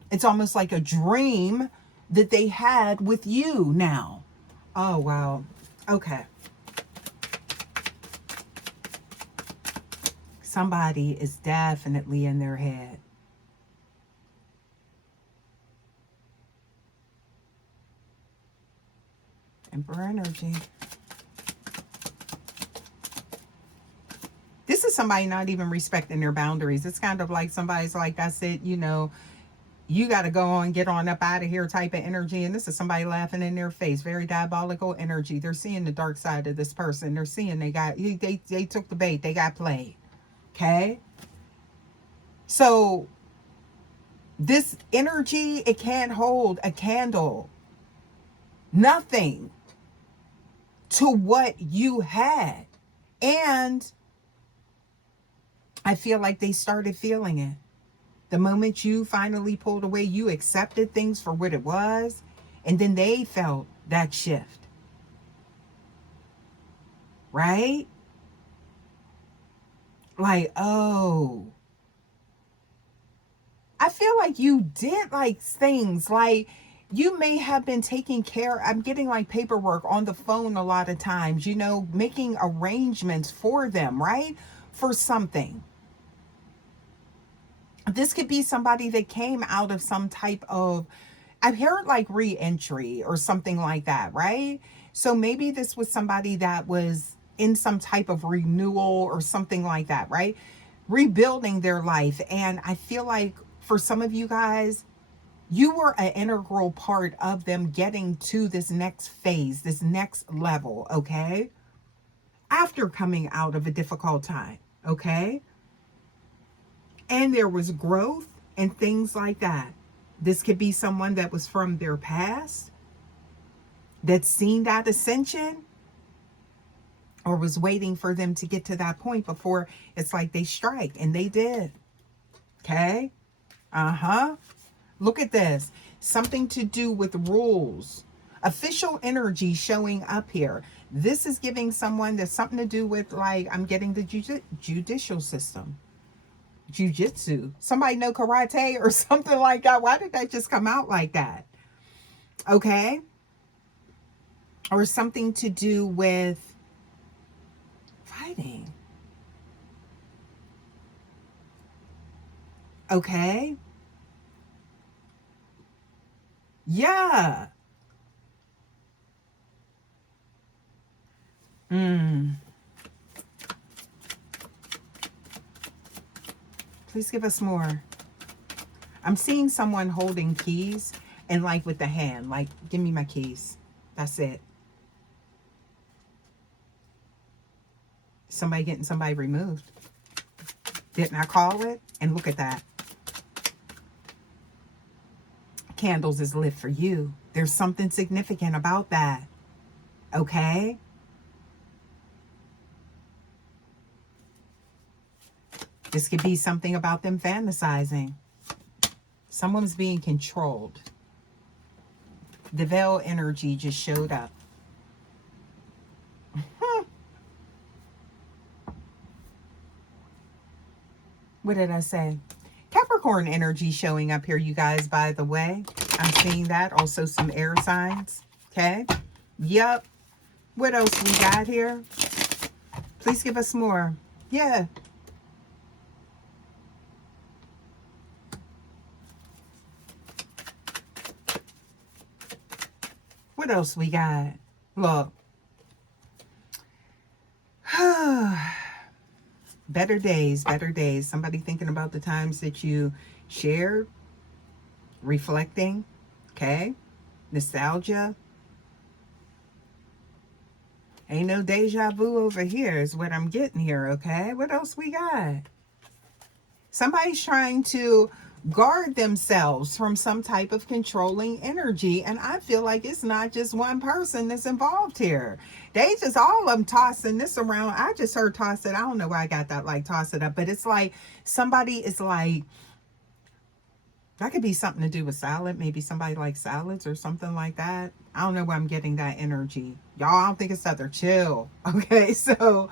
It's almost like a dream that they had with you now. Oh, wow. Okay. Somebody is definitely in their head. Emperor energy. This is somebody not even respecting their boundaries. It's kind of like somebody's like, that's it, you got to go on, get on up out of here type of energy. And this is somebody laughing in their face. Very diabolical energy. They're seeing the dark side of this person. They're seeing they took the bait. They got played. Okay? So this energy, it can't hold a candle. Nothing to what you had. And I feel like they started feeling it. The moment you finally pulled away, you accepted things for what it was. And then they felt that shift. Right? Like, oh. I feel like you did like things like you may have been taking care. I'm getting like paperwork on the phone a lot of times, making arrangements for them, right? For something. This could be somebody that came out of some type of, I've heard like re-entry or something like that, right? So maybe this was somebody that was in some type of renewal or something like that, right? Rebuilding their life. And I feel like for some of you guys, you were an integral part of them getting to this next phase, this next level, okay? After coming out of a difficult time, okay? And there was growth and things like that. This could be someone that was from their past, that's seen that ascension, or was waiting for them to get to that point before it's like they strike, and they did. Okay. Uh-huh. Look at this. Something to do with rules. Official energy showing up here. This is giving someone that's something to do with, like, I'm getting the judicial system. Jiu-jitsu. Somebody know karate or something like that. Why did that just come out like that? Okay. Or something to do with fighting. Okay. Yeah. Please give us more. I'm seeing someone holding keys and like with the hand, like, give me my keys. That's it. Somebody getting somebody removed. Didn't I call it? And look at that. Candles is lit for you. There's something significant about that. Okay? This could be something about them fantasizing. Someone's being controlled. The veil energy just showed up. What did I say? Capricorn energy showing up here, you guys, by the way. I'm seeing that. Also some air signs. Okay? Yep. What else we got here? Please give us more. Yeah. What else we got? Look. Better days, better days. Somebody thinking about the times that you shared, reflecting, okay? Nostalgia. Ain't no deja vu over here is what I'm getting here, okay? What else we got? Somebody's trying to guard themselves from some type of controlling energy. And I feel like it's not just one person that's involved here. They just all of them tossing this around. I just heard toss it. I don't know why I got that, like, toss it up. But it's like somebody is like, that could be something to do with salad. Maybe somebody likes salads or something like that. I don't know where I'm getting that energy. Y'all, I don't think it's that they're chill. Okay, so,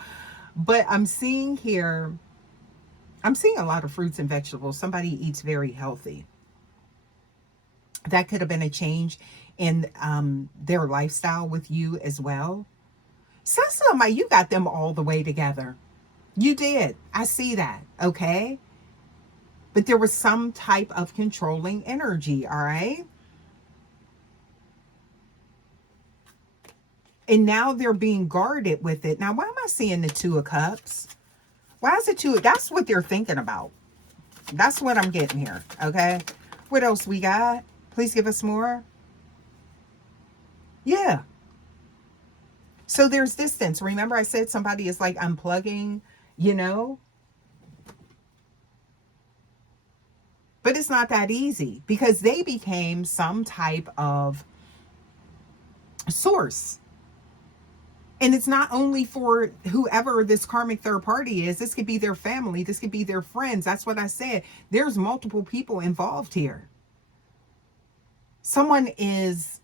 but I'm seeing here, I'm seeing a lot of fruits and vegetables. Somebody eats very healthy. That could have been a change in their lifestyle with you as well. So somebody, you got them all the way together. You did. I see that. Okay. But there was some type of controlling energy. All right. And now they're being guarded with it. Now, why am I seeing the Two of Cups? Why is it two? That's what they're thinking about. That's what I'm getting here. Okay. What else we got? Please give us more. Yeah. So there's distance. Remember I said somebody is like unplugging, you know? But it's not that easy because they became some type of source. And it's not only for whoever this karmic third party is. This could be their family. This could be their friends. That's what I said. There's multiple people involved here. Someone is,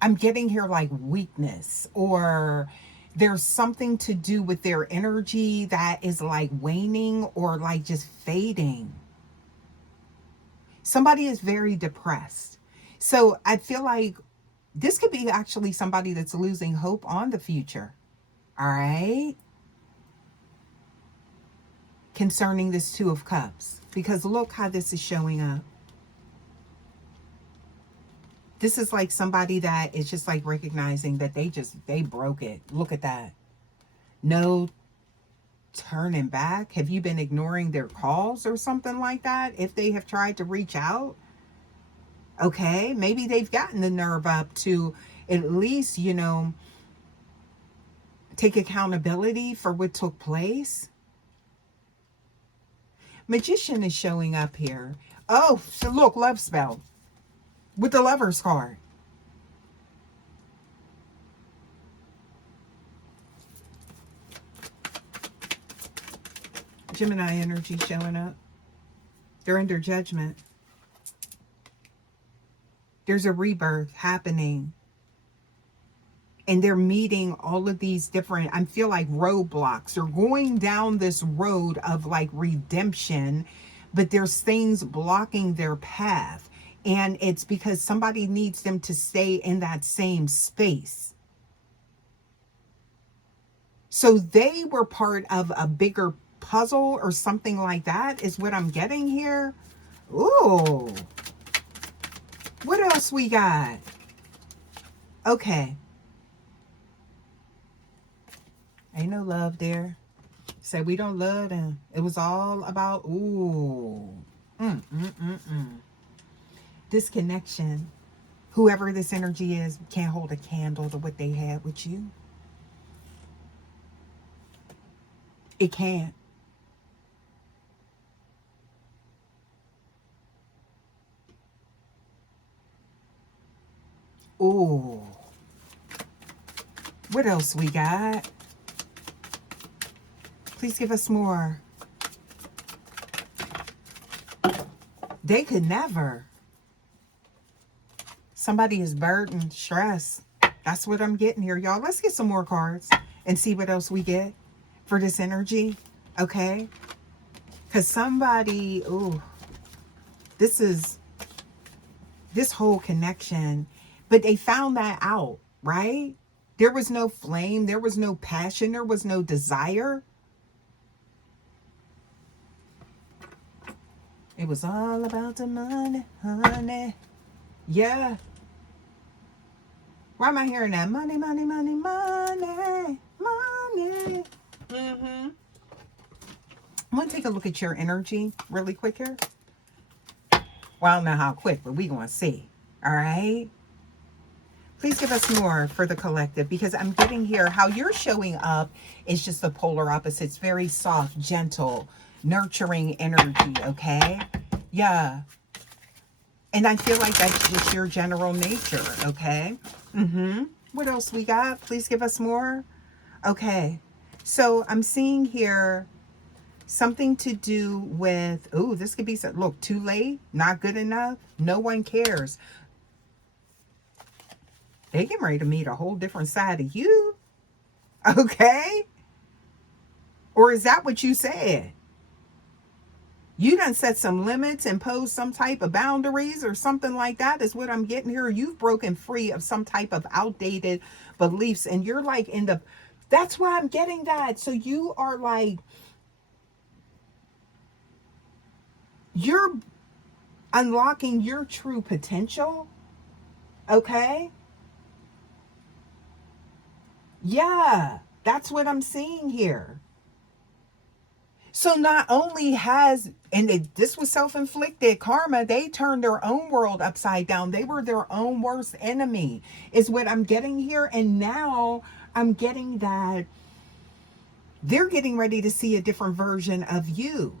I'm getting here like weakness, or there's something to do with their energy that is like waning or like just fading. Somebody is very depressed. So I feel like this could be actually somebody that's losing hope on the future. All right. Concerning this Two of Cups. Because look how this is showing up. This is like somebody that is just like recognizing that they broke it. Look at that. No turning back. Have you been ignoring their calls or something like that? If they have tried to reach out. Okay, maybe they've gotten the nerve up to at least, you know, take accountability for what took place. Magician is showing up here. Oh, so look, love spell with the Lover's card. Gemini energy showing up. They're under judgment. There's a rebirth happening. And they're meeting all of these different, I feel like roadblocks. They're going down this road of like redemption, but there's things blocking their path. And it's because somebody needs them to stay in that same space. So they were part of a bigger puzzle or something like that is what I'm getting here. Ooh. What else we got? Okay. Ain't no love there. Say we don't love them. It was all about, ooh. Disconnection. Whoever this energy is can't hold a candle to what they had with you. It can't. Ooh. What else we got? Please give us more. They could never. Somebody is burdened, stressed. That's what I'm getting here, y'all. Let's get some more cards and see what else we get for this energy. Okay? Because somebody, ooh, this whole connection. But they found that out, right? There was no flame. There was no passion. There was no desire. It was all about the money, honey. Yeah. Why am I hearing that? Money, money, money, money, money. I'm going to take a look at your energy really quick here. Well, I don't know how quick, but we're going to see. All right? Please give us more for the collective, because I'm getting here how you're showing up is just the polar opposite. It's very soft, gentle, nurturing energy, okay? Yeah. And I feel like that's just your general nature, okay? What else we got? Please give us more. Okay. So I'm seeing here something to do with, oh, this could be, look, too late, not good enough, no one cares. They getting ready to meet a whole different side of you, okay? Or is that what you said? You done set some limits, imposed some type of boundaries or something like that is what I'm getting here. You've broken free of some type of outdated beliefs, and you're like in the, that's why I'm getting that. So you are like, you're unlocking your true potential, okay? Yeah, that's what I'm seeing here. So not only has, and this was self-inflicted karma, they turned their own world upside down. They were their own worst enemy, is what I'm getting here. And now I'm getting that they're getting ready to see a different version of you.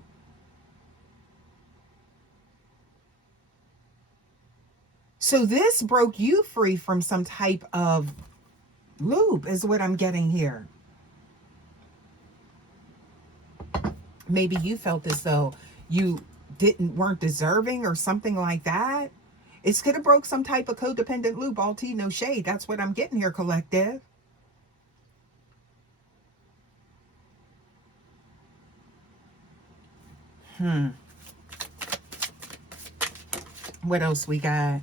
So this broke you free from some type of loop, is what I'm getting here. Maybe you felt as though you weren't deserving or something like that. It's could have broke some type of codependent loop. All tea, no shade. That's what I'm getting here, collective. What else we got?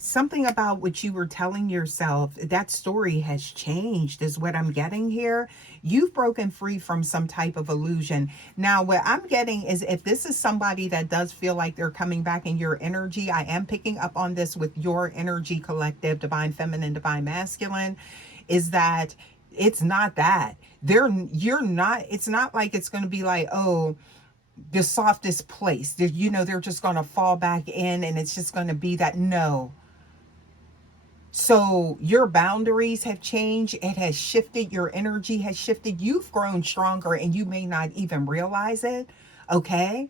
Something about what you were telling yourself, that story has changed, is what I'm getting here. You've broken free from some type of illusion. Now, what I'm getting is if this is somebody that does feel like they're coming back in your energy, I am picking up on this with your energy, collective, divine feminine, divine masculine, is that it's not that. You're not, it's not like it's going to be like, oh, the softest place. They're just going to fall back in and it's just going to be that. No. So your boundaries have changed. It has shifted. Your energy has shifted. You've grown stronger and you may not even realize it. Okay.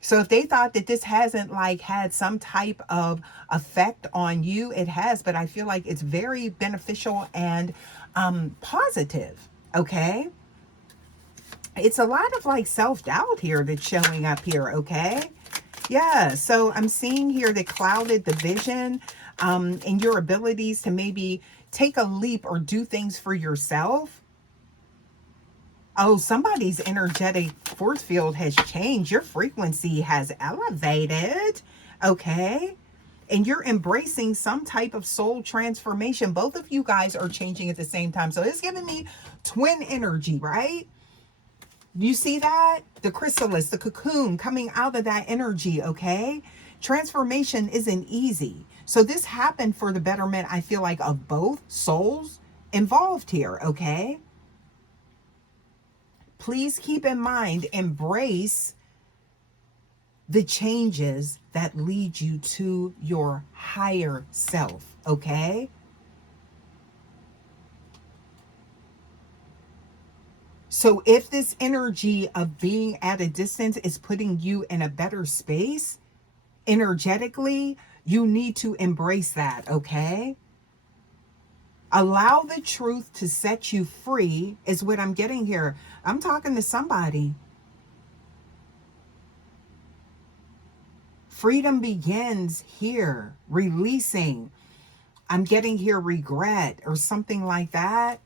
So if they thought that this hasn't like had some type of effect on you, it has, but I feel like it's very beneficial and positive. Okay. It's a lot of like self-doubt here that's showing up here, okay? Yeah, so I'm seeing here that clouded the vision and your abilities to maybe take a leap or do things for yourself. Oh, somebody's energetic force field has changed. Your frequency has elevated, okay? And you're embracing some type of soul transformation. Both of you guys are changing at the same time. So it's giving me twin energy, right? You see that? The chrysalis, the cocoon coming out of that energy, okay? Transformation isn't easy. So this happened for the betterment, I feel like, of both souls involved here, okay? Please keep in mind, embrace the changes that lead you to your higher self, okay? So if this energy of being at a distance is putting you in a better space energetically, you need to embrace that, okay? Allow the truth to set you free is what I'm getting here. I'm talking to somebody. Freedom begins here, releasing. I'm getting here regret or something like that.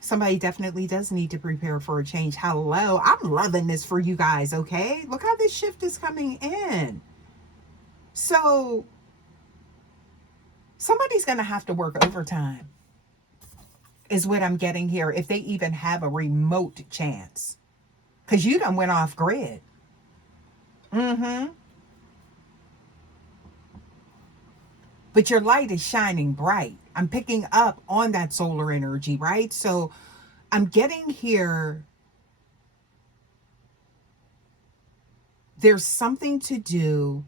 Somebody definitely does need to prepare for a change. Hello, I'm loving this for you guys, okay? Look how this shift is coming in. So somebody's going to have to work overtime is what I'm getting here, if they even have a remote chance. Because you done went off grid. But your light is shining bright. I'm picking up on that solar energy, right? So I'm getting here. There's something to do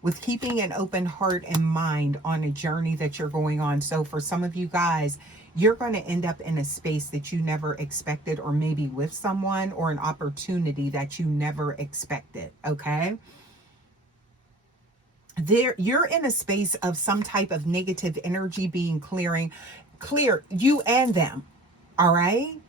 with keeping an open heart and mind on a journey that you're going on. So for some of you guys, you're going to end up in a space that you never expected, or maybe with someone or an opportunity that you never expected, okay? You're in a space of some type of negative energy being clear, you and them, all right?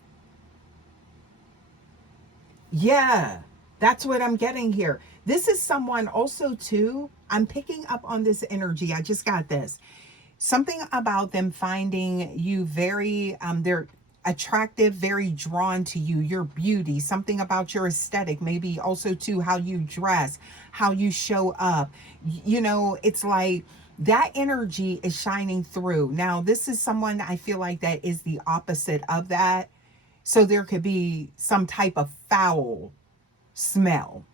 Yeah, that's what I'm getting here. This is someone also too, I'm picking up on this energy. I just got this. Something about them finding you very, they're attractive, very drawn to you, your beauty, something about your aesthetic, maybe also too how you dress, how you show up. You know, it's like that energy is shining through. Now, this is someone I feel like that is the opposite of that. So there could be some type of foul smell,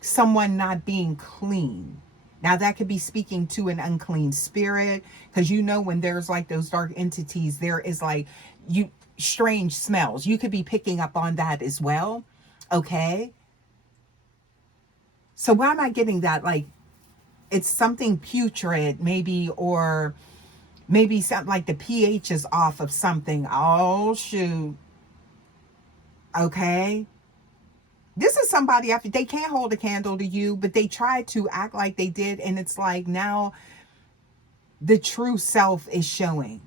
someone not being clean. Now that could be speaking to an unclean spirit, because you know when there's like those dark entities, there is like you strange smells. You could be picking up on that as well. Okay. So why am I getting that? Like it's something putrid, maybe, or maybe something like the pH is off of something. Oh shoot. Okay. This is somebody, after they can't hold a candle to you, but they try to act like they did, and it's like now the true self is showing.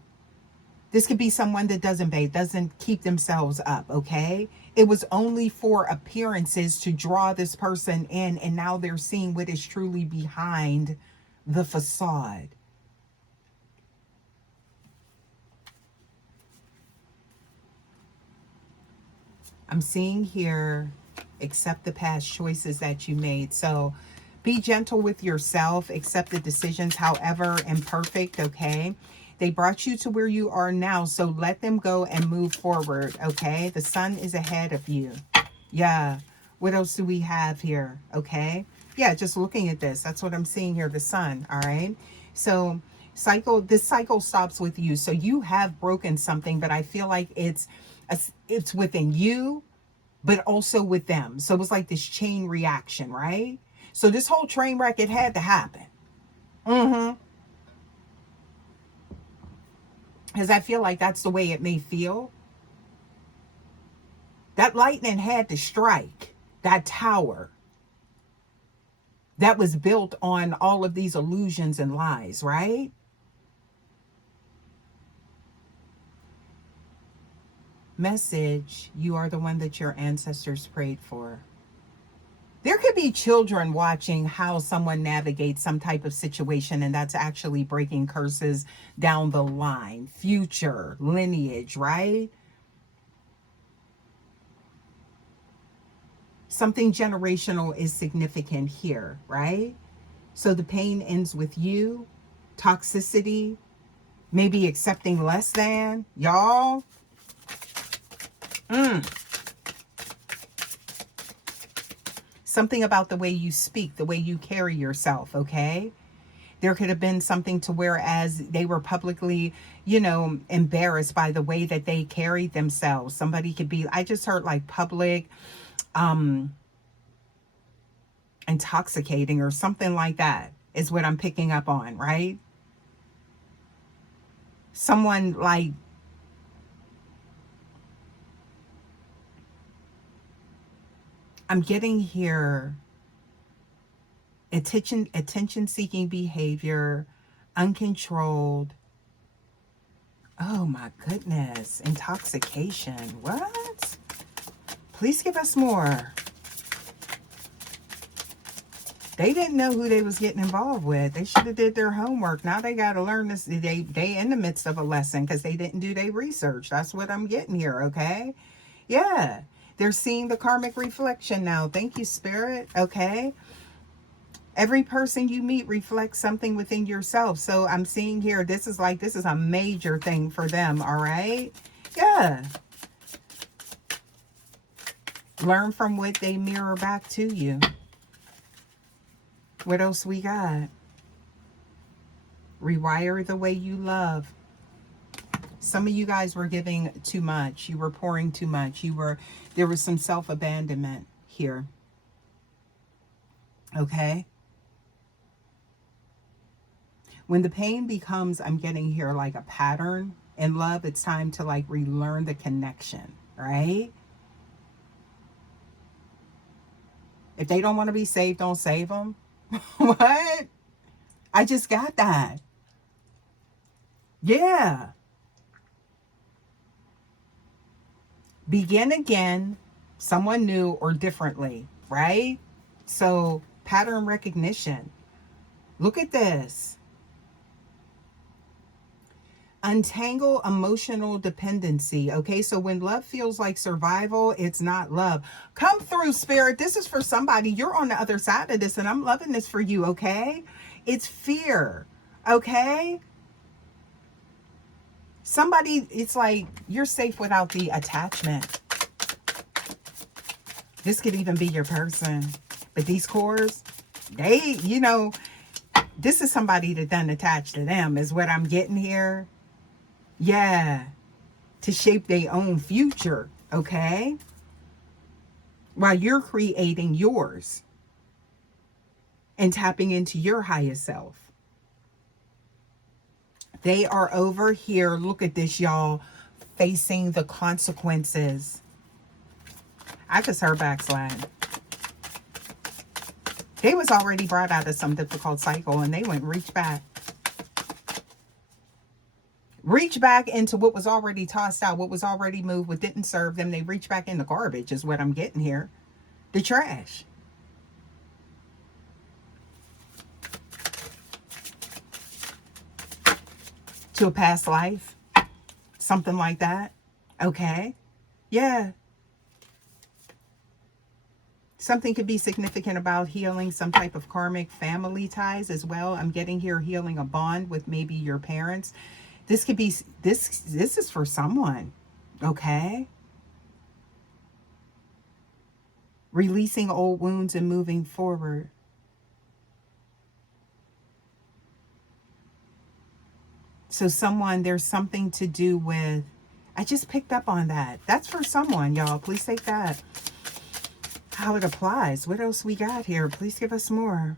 This could be someone that doesn't bathe, doesn't keep themselves up, okay? It was only for appearances to draw this person in, and now they're seeing what is truly behind the facade. I'm seeing here, accept the past choices that you made. So be gentle with yourself, accept the decisions, however imperfect, okay? They brought you to where you are now, so let them go and move forward, okay? The sun is ahead of you. Yeah. What else do we have here, okay? Yeah, just looking at this, that's what I'm seeing here, the sun, all right? So this cycle stops with you. So you have broken something, but I feel like it's within you, but also with them. So it was like this chain reaction, right? So this whole train wreck, it had to happen. Because I feel like that's the way it may feel. That lightning had to strike that tower that was built on all of these illusions and lies, right? Message, you are the one that your ancestors prayed for. There could be children watching how someone navigates some type of situation, and that's actually breaking curses down the line, future, lineage, right? Something generational is significant here, right? So the pain ends with you, toxicity, maybe accepting less than, y'all. Something about the way you speak, the way you carry yourself, okay? There could have been something to whereas they were publicly, embarrassed by the way that they carried themselves. Somebody could be, I just heard like public, intoxicating or something like that is what I'm picking up on, right? Someone like, I'm getting here, attention seeking behavior, uncontrolled. Oh my goodness, intoxication. What? Please give us more. They didn't know who they was getting involved with. They should have did their homework. Now they got to learn this. They in the midst of a lesson because they didn't do their research. That's what I'm getting here, okay? Yeah. They're seeing the karmic reflection now. Thank you, Spirit. Okay. Every person you meet reflects something within yourself. So I'm seeing here, this is a major thing for them, all right? Yeah. Learn from what they mirror back to you. What else we got? Rewire the way you love. Some of you guys were giving too much. You were pouring too much. There was some self-abandonment here. Okay? When the pain becomes, I'm getting here like a pattern in love, it's time to like relearn the connection, right? If they don't want to be saved, don't save them. What? I just got that. Yeah. Begin again, someone new or differently, right? So pattern recognition. Look at this. Untangle emotional dependency. Okay, so when love feels like survival, it's not love. Come through, Spirit. This is for somebody. You're on the other side of this, and I'm loving this for you, okay? It's fear, okay? Somebody, it's like you're safe without the attachment. This could even be your person. But these cores, they, this is somebody that done attached to them is what I'm getting here. Yeah. To shape their own future, okay? While you're creating yours and tapping into your highest self. They are over here, look at this, y'all, facing the consequences. I just heard backslide. They was already brought out of some difficult cycle and they went reach back. Reach back into what was already tossed out, what was already moved, what didn't serve them. They reach back in the garbage is what I'm getting here. The trash. To a past life. Something like that. Okay. Yeah. Something could be significant about healing some type of karmic family ties as well. I'm getting here healing a bond with maybe your parents. This could be, this is for someone, okay? Releasing old wounds and moving forward. So someone, there's something to do with, I just picked up on that. That's for someone, y'all. Please take that. How it applies. What else we got here? Please give us more.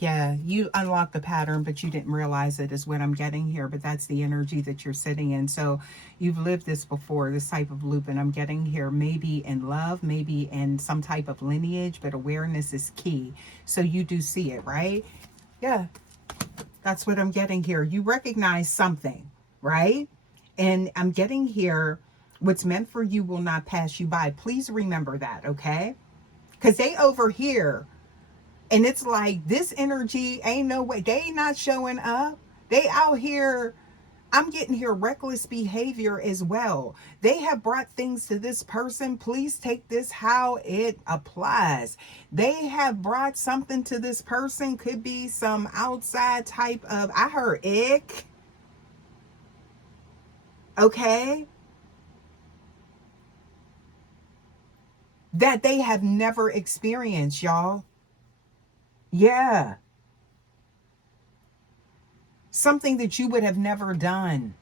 Yeah, you unlocked the pattern, but you didn't realize it is what I'm getting here. But that's the energy that you're sitting in. So you've lived this before, this type of loop. And I'm getting here maybe in love, maybe in some type of lineage. But awareness is key. So you do see it, right? Yeah, that's what I'm getting here. You recognize something, right? And I'm getting here, what's meant for you will not pass you by. Please remember that, okay? Because they over here, and it's like this energy ain't no way. They not showing up. They out here. I'm getting here reckless behavior as well. They have brought things to this person. Please take this how it applies. They have brought something to this person. Could be some outside type of, I heard ick. Okay. That they have never experienced, y'all. Yeah. Something that you would have never done.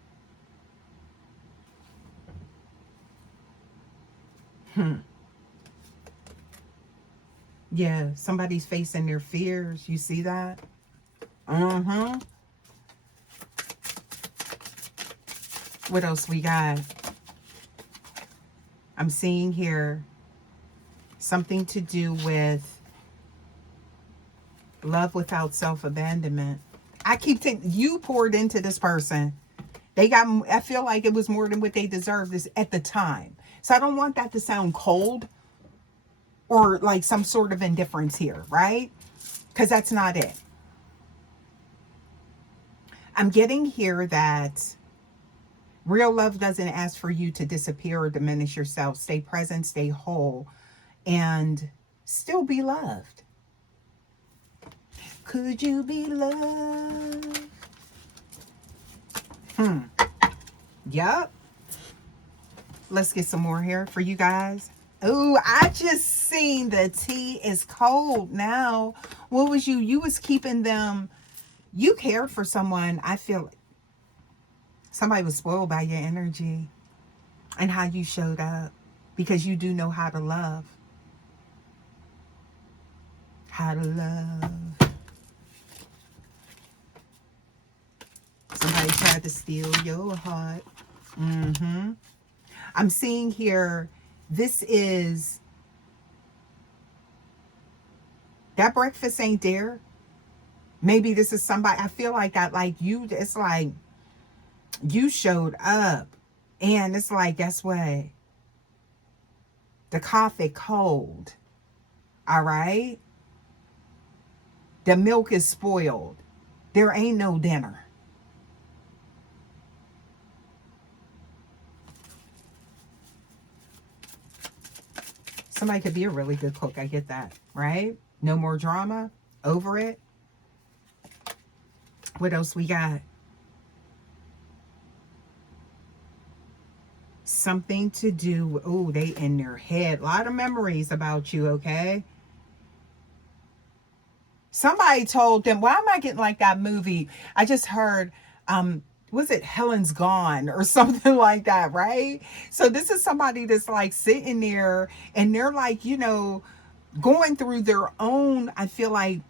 Yeah, somebody's facing their fears. You see that? Uh-huh. What else we got? I'm seeing here something to do with love without self-abandonment. I keep thinking you poured into this person. They got, I feel like it was more than what they deserved this at the time. So I don't want that to sound cold or like some sort of indifference here, right? Because that's not it. I'm getting here that real love doesn't ask for you to disappear or diminish yourself. Stay present, stay whole, and still be loved. Could you be loved? Yep. Let's get some more here for you guys. Oh, I just seen the tea is cold now. What was you? You was keeping them. You cared for someone. I feel somebody was spoiled by your energy and how you showed up because you do know how to love. How to love. Somebody tried to steal your heart. I'm seeing here, this is, that breakfast ain't there. Maybe this is somebody, I feel like that, like you, it's like you showed up and it's like, guess what? The coffee cold. All right. The milk is spoiled. There ain't no dinner. Somebody could be a really good cook. I get that, right? No more drama. Over it. What else we got? Something to do. Oh, they in their head. A lot of memories about you, okay? Somebody told them, why am I getting like that movie? I just heard, was it Helen's Gone or something like that, right? So this is somebody that's like sitting there and they're like, you know, going through their own, I feel like,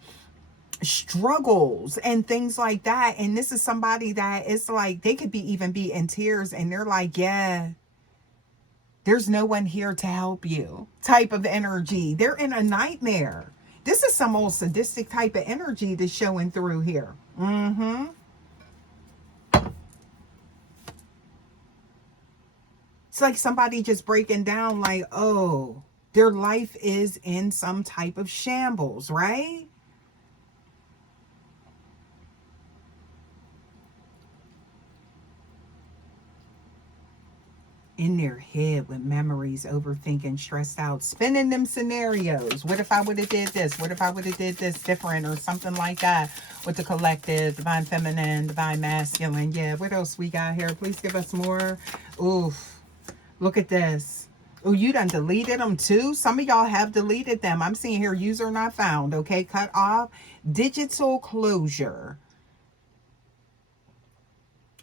struggles and things like that. And this is somebody that it's like they could be even be in tears and they're like, yeah, there's no one here to help you type of energy. They're in a nightmare. This is some old sadistic type of energy that's showing through here. It's like somebody just breaking down like, oh, their life is in some type of shambles, right? In their head with memories, overthinking, stressed out, spinning them scenarios. What if I would have did this? What if I would have did this different or something like that with the collective, divine feminine, divine masculine. Yeah, what else we got here? Please give us more. Oof. Look at this. Oh, you done deleted them too? Some of y'all have deleted them. I'm seeing here, user not found. Okay, cut off. Digital closure.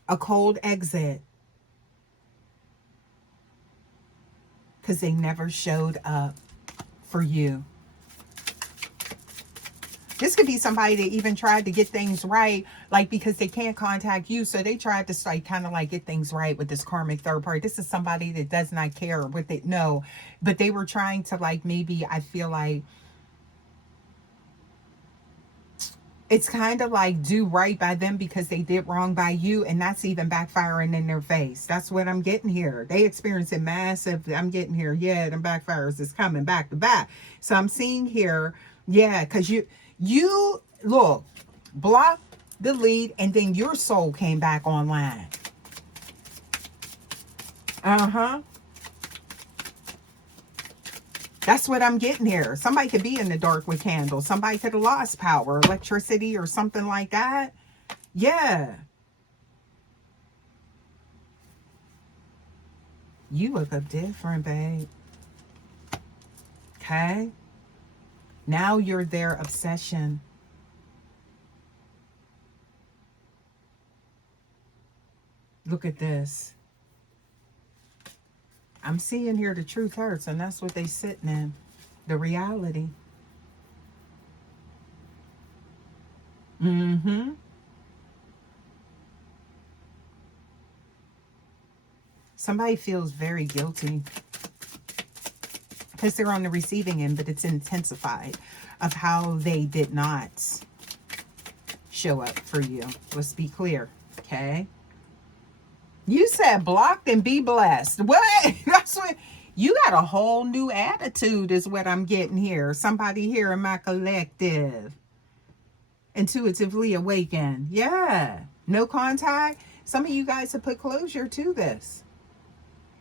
A cold exit. Because they never showed up for you. This could be somebody that even tried to get things right, like because they can't contact you. So they tried to like kind of like get things right with this karmic third party. This is somebody that does not care what they know, but they were trying to like maybe I feel like It's kind of like do right by them because they did wrong by you, and that's even backfiring in their face. That's what I'm getting here. They experiencing massive, I'm getting here, yeah, them backfires is coming back to back. So I'm seeing here, yeah, because you look, block, delete, and then your soul came back online. Uh-huh. That's what I'm getting here. Somebody could be in the dark with candles. Somebody could have lost power, electricity, or something like that. Yeah. You look up different, babe. Okay? Now you're their obsession. Look at this. I'm seeing here the truth hurts, and that's what they sitting in. The reality. Mm-hmm. Somebody feels very guilty because they're on the receiving end, but it's intensified of how they did not show up for you. Let's be clear, okay? You said blocked and be blessed. What? That's what you got, a whole new attitude is what I'm getting here. Somebody here in my collective. Intuitively awakened. Yeah. No contact. Some of you guys have put closure to this.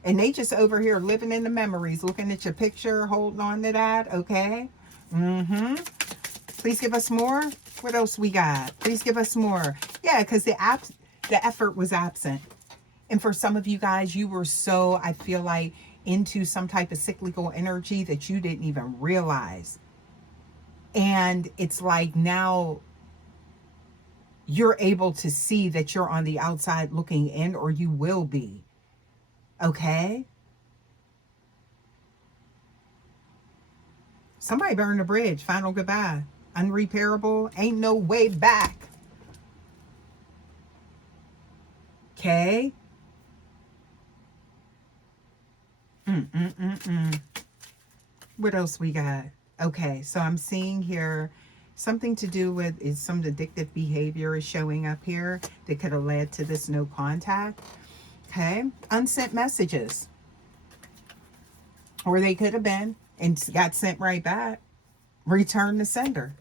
And they just over here living in the memories, looking at your picture, holding on to that, okay? Mm-hmm. Please give us more. What else we got? Please give us more. Yeah, because the effort was absent. And for some of you guys, you were so, I feel like, into some type of cyclical energy that you didn't even realize. And it's like now you're able to see that you're on the outside looking in, or you will be. Okay? Somebody burned the bridge. Final goodbye. Unrepairable. Ain't no way back. Okay? What else we got? Okay, so I'm seeing here something to do with is some addictive behavior is showing up here that could have led to this no contact. Okay, unsent messages. Or they could have been and got sent right back. Return to sender.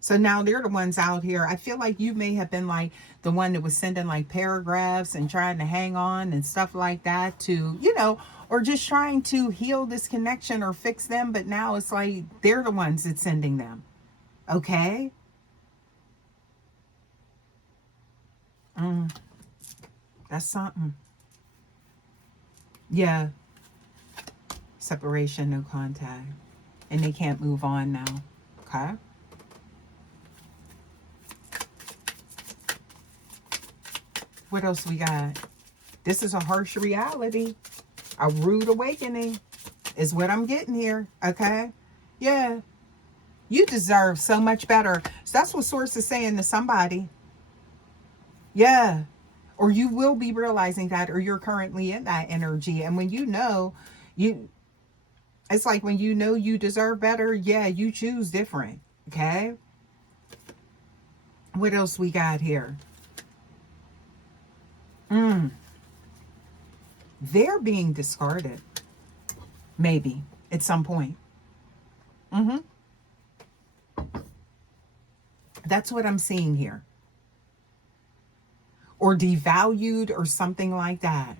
So now they're the ones out here. I feel like you may have been like the one that was sending like paragraphs and trying to hang on and stuff like that to, you know, or just trying to heal this connection or fix them. But now it's like they're the ones that's sending them. Okay? That's something. Yeah. Separation, no contact. And they can't move on now. Okay? What else we got? This is a harsh reality. A rude awakening is what I'm getting here. Okay? Yeah. You deserve so much better. So that's what Source is saying to somebody. Yeah. Or you will be realizing that, or you're currently in that energy. And when you know, it's like when you know you deserve better, yeah, you choose different. Okay? What else we got here? They're being discarded. Maybe. At some point. That's what I'm seeing here. Or devalued or something like that.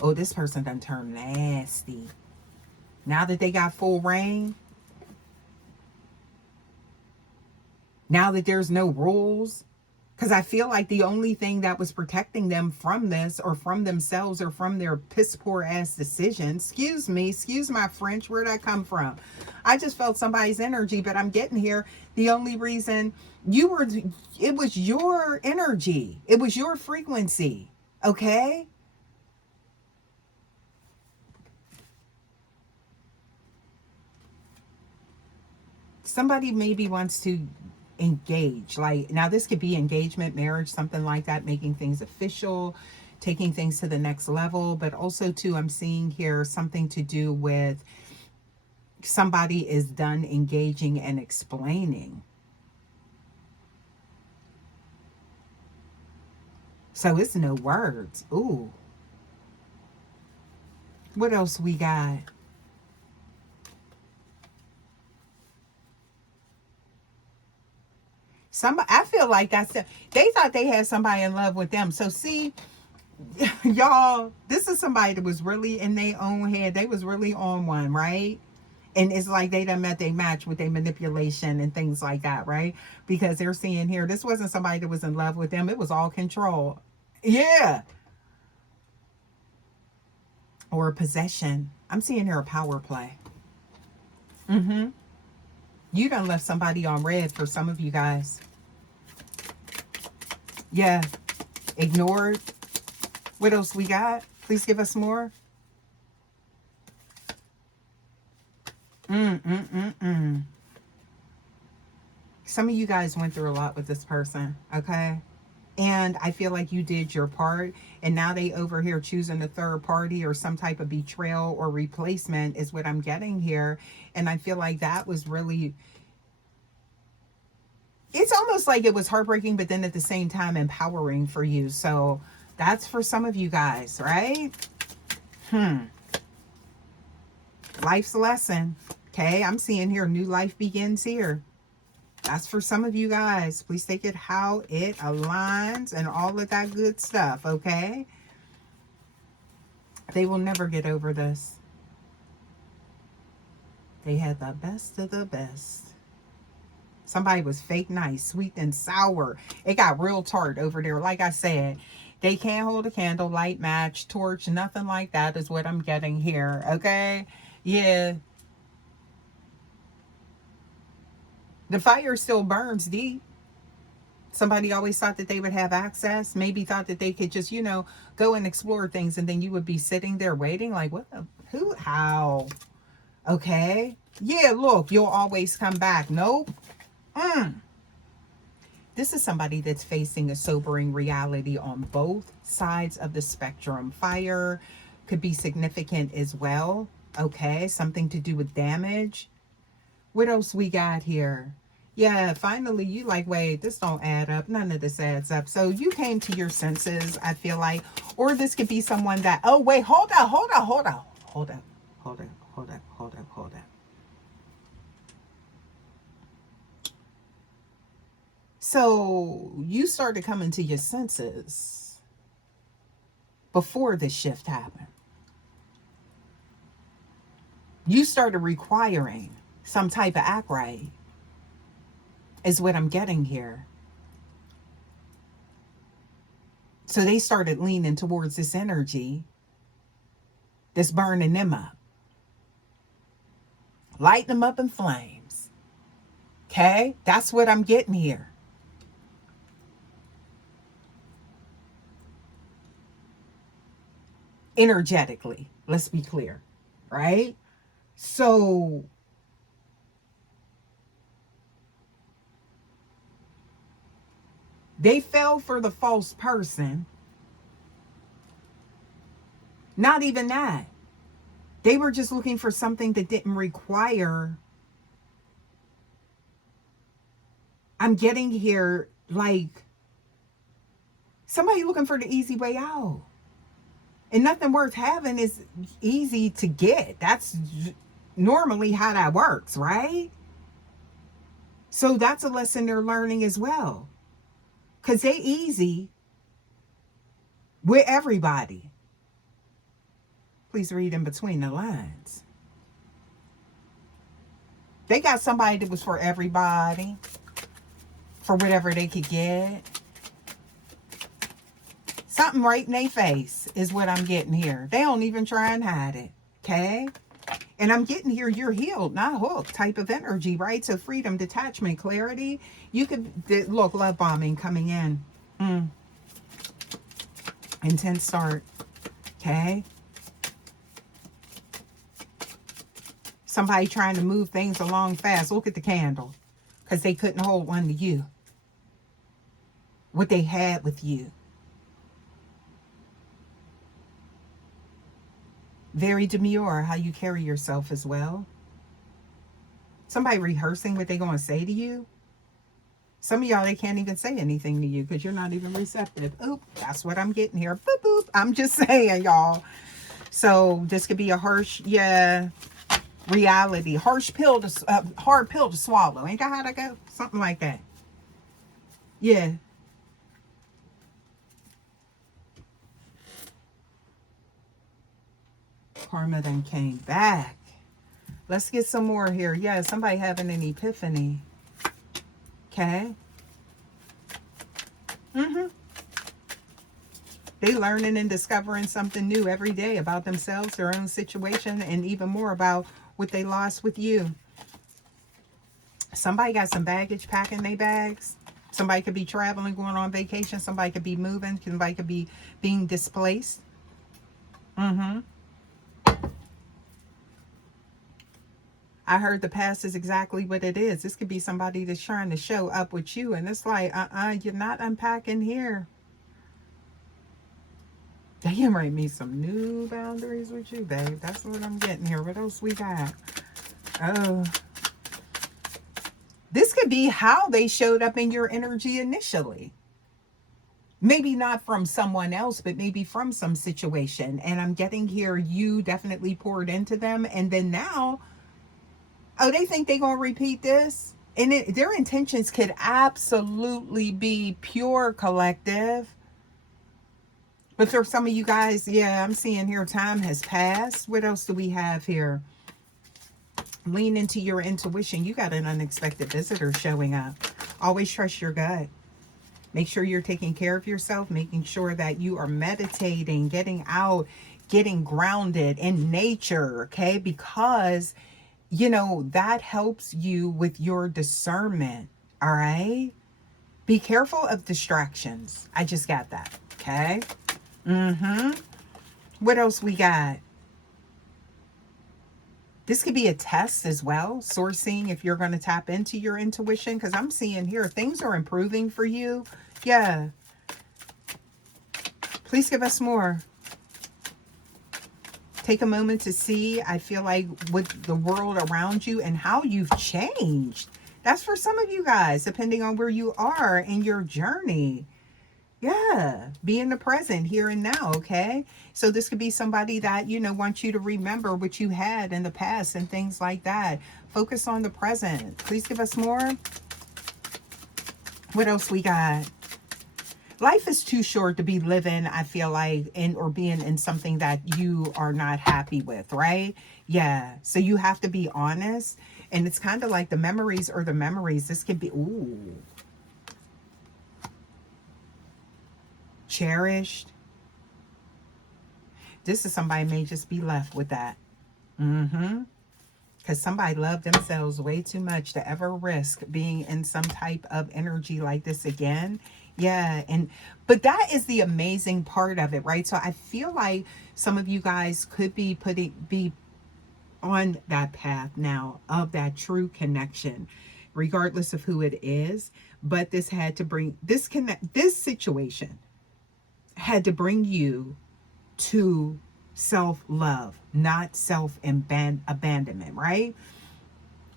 Oh, this person done turned nasty. Now that they got full reign. Now that there's no rules. Because I feel like the only thing that was protecting them from this, or from themselves, or from their piss poor ass decisions, excuse me, excuse my French, where'd that come from? I just felt somebody's energy, but I'm getting here. The only reason it was your energy. It was your frequency. Okay? Somebody maybe wants to engage, like, now this could be engagement, marriage, something like that, making things official, taking things to the next level. But also too, I'm seeing here something to do with somebody is done engaging and explaining. So it's no words. Ooh. What else we got? I feel like they thought they had somebody in love with them. So see, y'all, this is somebody that was really in their own head. They was really on one, right? And it's like they done met their match with their manipulation and things like that, right? Because they're seeing here, this wasn't somebody that was in love with them. It was all control. Yeah. Or possession. I'm seeing here a power play. Mm-hmm. You done left somebody on red for some of you guys. Yeah. Ignored. What else we got? Please give us more. Mm-mm-mm-mm. Some of you guys went through a lot with this person, okay? And I feel like you did your part, and now they over here choosing a third party or some type of betrayal or replacement is what I'm getting here. And I feel like that was really, it's almost like it was heartbreaking, but then at the same time empowering for you. So that's for some of you guys, right? Life's lesson. Okay, I'm seeing here new life begins here. That's for some of you guys. Please take it how it aligns and all of that good stuff, okay? They will never get over this. They had the best of the best. Somebody was fake nice, sweet and sour. It got real tart over there. Like I said, they can't hold a candle, light, match, torch, nothing like that is what I'm getting here, okay? Yeah. The fire still burns deep. Somebody always thought that they would have access, maybe thought that they could just, go and explore things, and then you would be sitting there waiting like, what the, who, how? Okay. Yeah, look, you'll always come back. Nope. This is somebody that's facing a sobering reality on both sides of the spectrum. Fire could be significant as well. Okay, something to do with damage. What else we got here? Yeah, finally you like, wait, this don't add up. None of this adds up. So you came to your senses, I feel like. Or this could be someone that, oh, wait, hold up, hold up, hold up, hold up, hold up, hold up, hold up, hold up. So you started coming to your senses before this shift happened. You started requiring some type of act right, is what I'm getting here. So they started leaning towards this energy that's burning them up, lighting them up in flames. Okay? That's what I'm getting here. Energetically, let's be clear, right? So they fell for the false person. Not even that. They were just looking for something that didn't require. I'm getting here like somebody looking for the easy way out. And nothing worth having is easy to get. That's normally how that works, right? So that's a lesson they're learning as well. Because they easy with everybody. Please read in between the lines. They got somebody that was for everybody, for whatever they could get. Something right in their face is what I'm getting here. They don't even try and hide it, okay? And I'm getting here, you're healed, not hooked type of energy, right? So freedom, detachment, clarity. You could, look, love bombing coming in. Intense start, okay? Somebody trying to move things along fast. Look at the candle. Because they couldn't hold one to you. What they had with you. Very demure how you carry yourself as well. Somebody rehearsing what they going to say to you. Some of y'all, they can't even say anything to you because you're not even receptive. Oop, that's what I'm getting here. Boop, boop. I'm just saying, y'all. So this could be a harsh, yeah, reality. Harsh pill to, hard pill to swallow. Ain't that how that go? Something like that. Yeah. Karma then came back. Let's get some more here. Yeah, somebody having an epiphany. Okay. They learning and discovering something new every day about themselves, their own situation, and even more about what they lost with you. Somebody got some baggage packing their bags. Somebody could be traveling, going on vacation. Somebody could be moving. Somebody could be being displaced. I heard the past is exactly what it is. This could be somebody that's trying to show up with you, and it's like, you're not unpacking here. They can write me some new boundaries with you, babe. That's what I'm getting here. What else we got? Oh. This could be how they showed up in your energy initially. Maybe not from someone else, but maybe from some situation. And I'm getting here, you definitely poured into them. And then now, oh, they think they're going to repeat this? And their intentions could absolutely be pure, collective. But for some of you guys, yeah, I'm seeing here time has passed. What else do we have here? Lean into your intuition. You got an unexpected visitor showing up. Always trust your gut. Make sure you're taking care of yourself, making sure that you are meditating, getting out, getting grounded in nature, okay? Because, you know, that helps you with your discernment, all right? Be careful of distractions. I just got that, okay? What else we got? This could be a test as well, sourcing if you're going to tap into your intuition, because I'm seeing here things are improving for you. Yeah. Please give us more. Take a moment to see, I feel like, with the world around you and how you've changed. That's for some of you guys, depending on where you are in your journey. Yeah, be in the present, here and now, okay? So this could be somebody that, you know, wants you to remember what you had in the past and things like that. Focus on the present. Please give us more. What else we got? Life is too short to be living, I feel like, in or being in something that you are not happy with, right? Yeah, so you have to be honest. And it's kind of like the memories are the memories. This could be, ooh, cherished. This is somebody may just be left with that. Because somebody loved themselves way too much to ever risk being in some type of energy like this again. Yeah, but that is the amazing part of it, right? So I feel like some of you guys could be on that path now of that true connection, regardless of who it is. But this had to bring this situation had to bring you to self-love, not self-abandonment, right?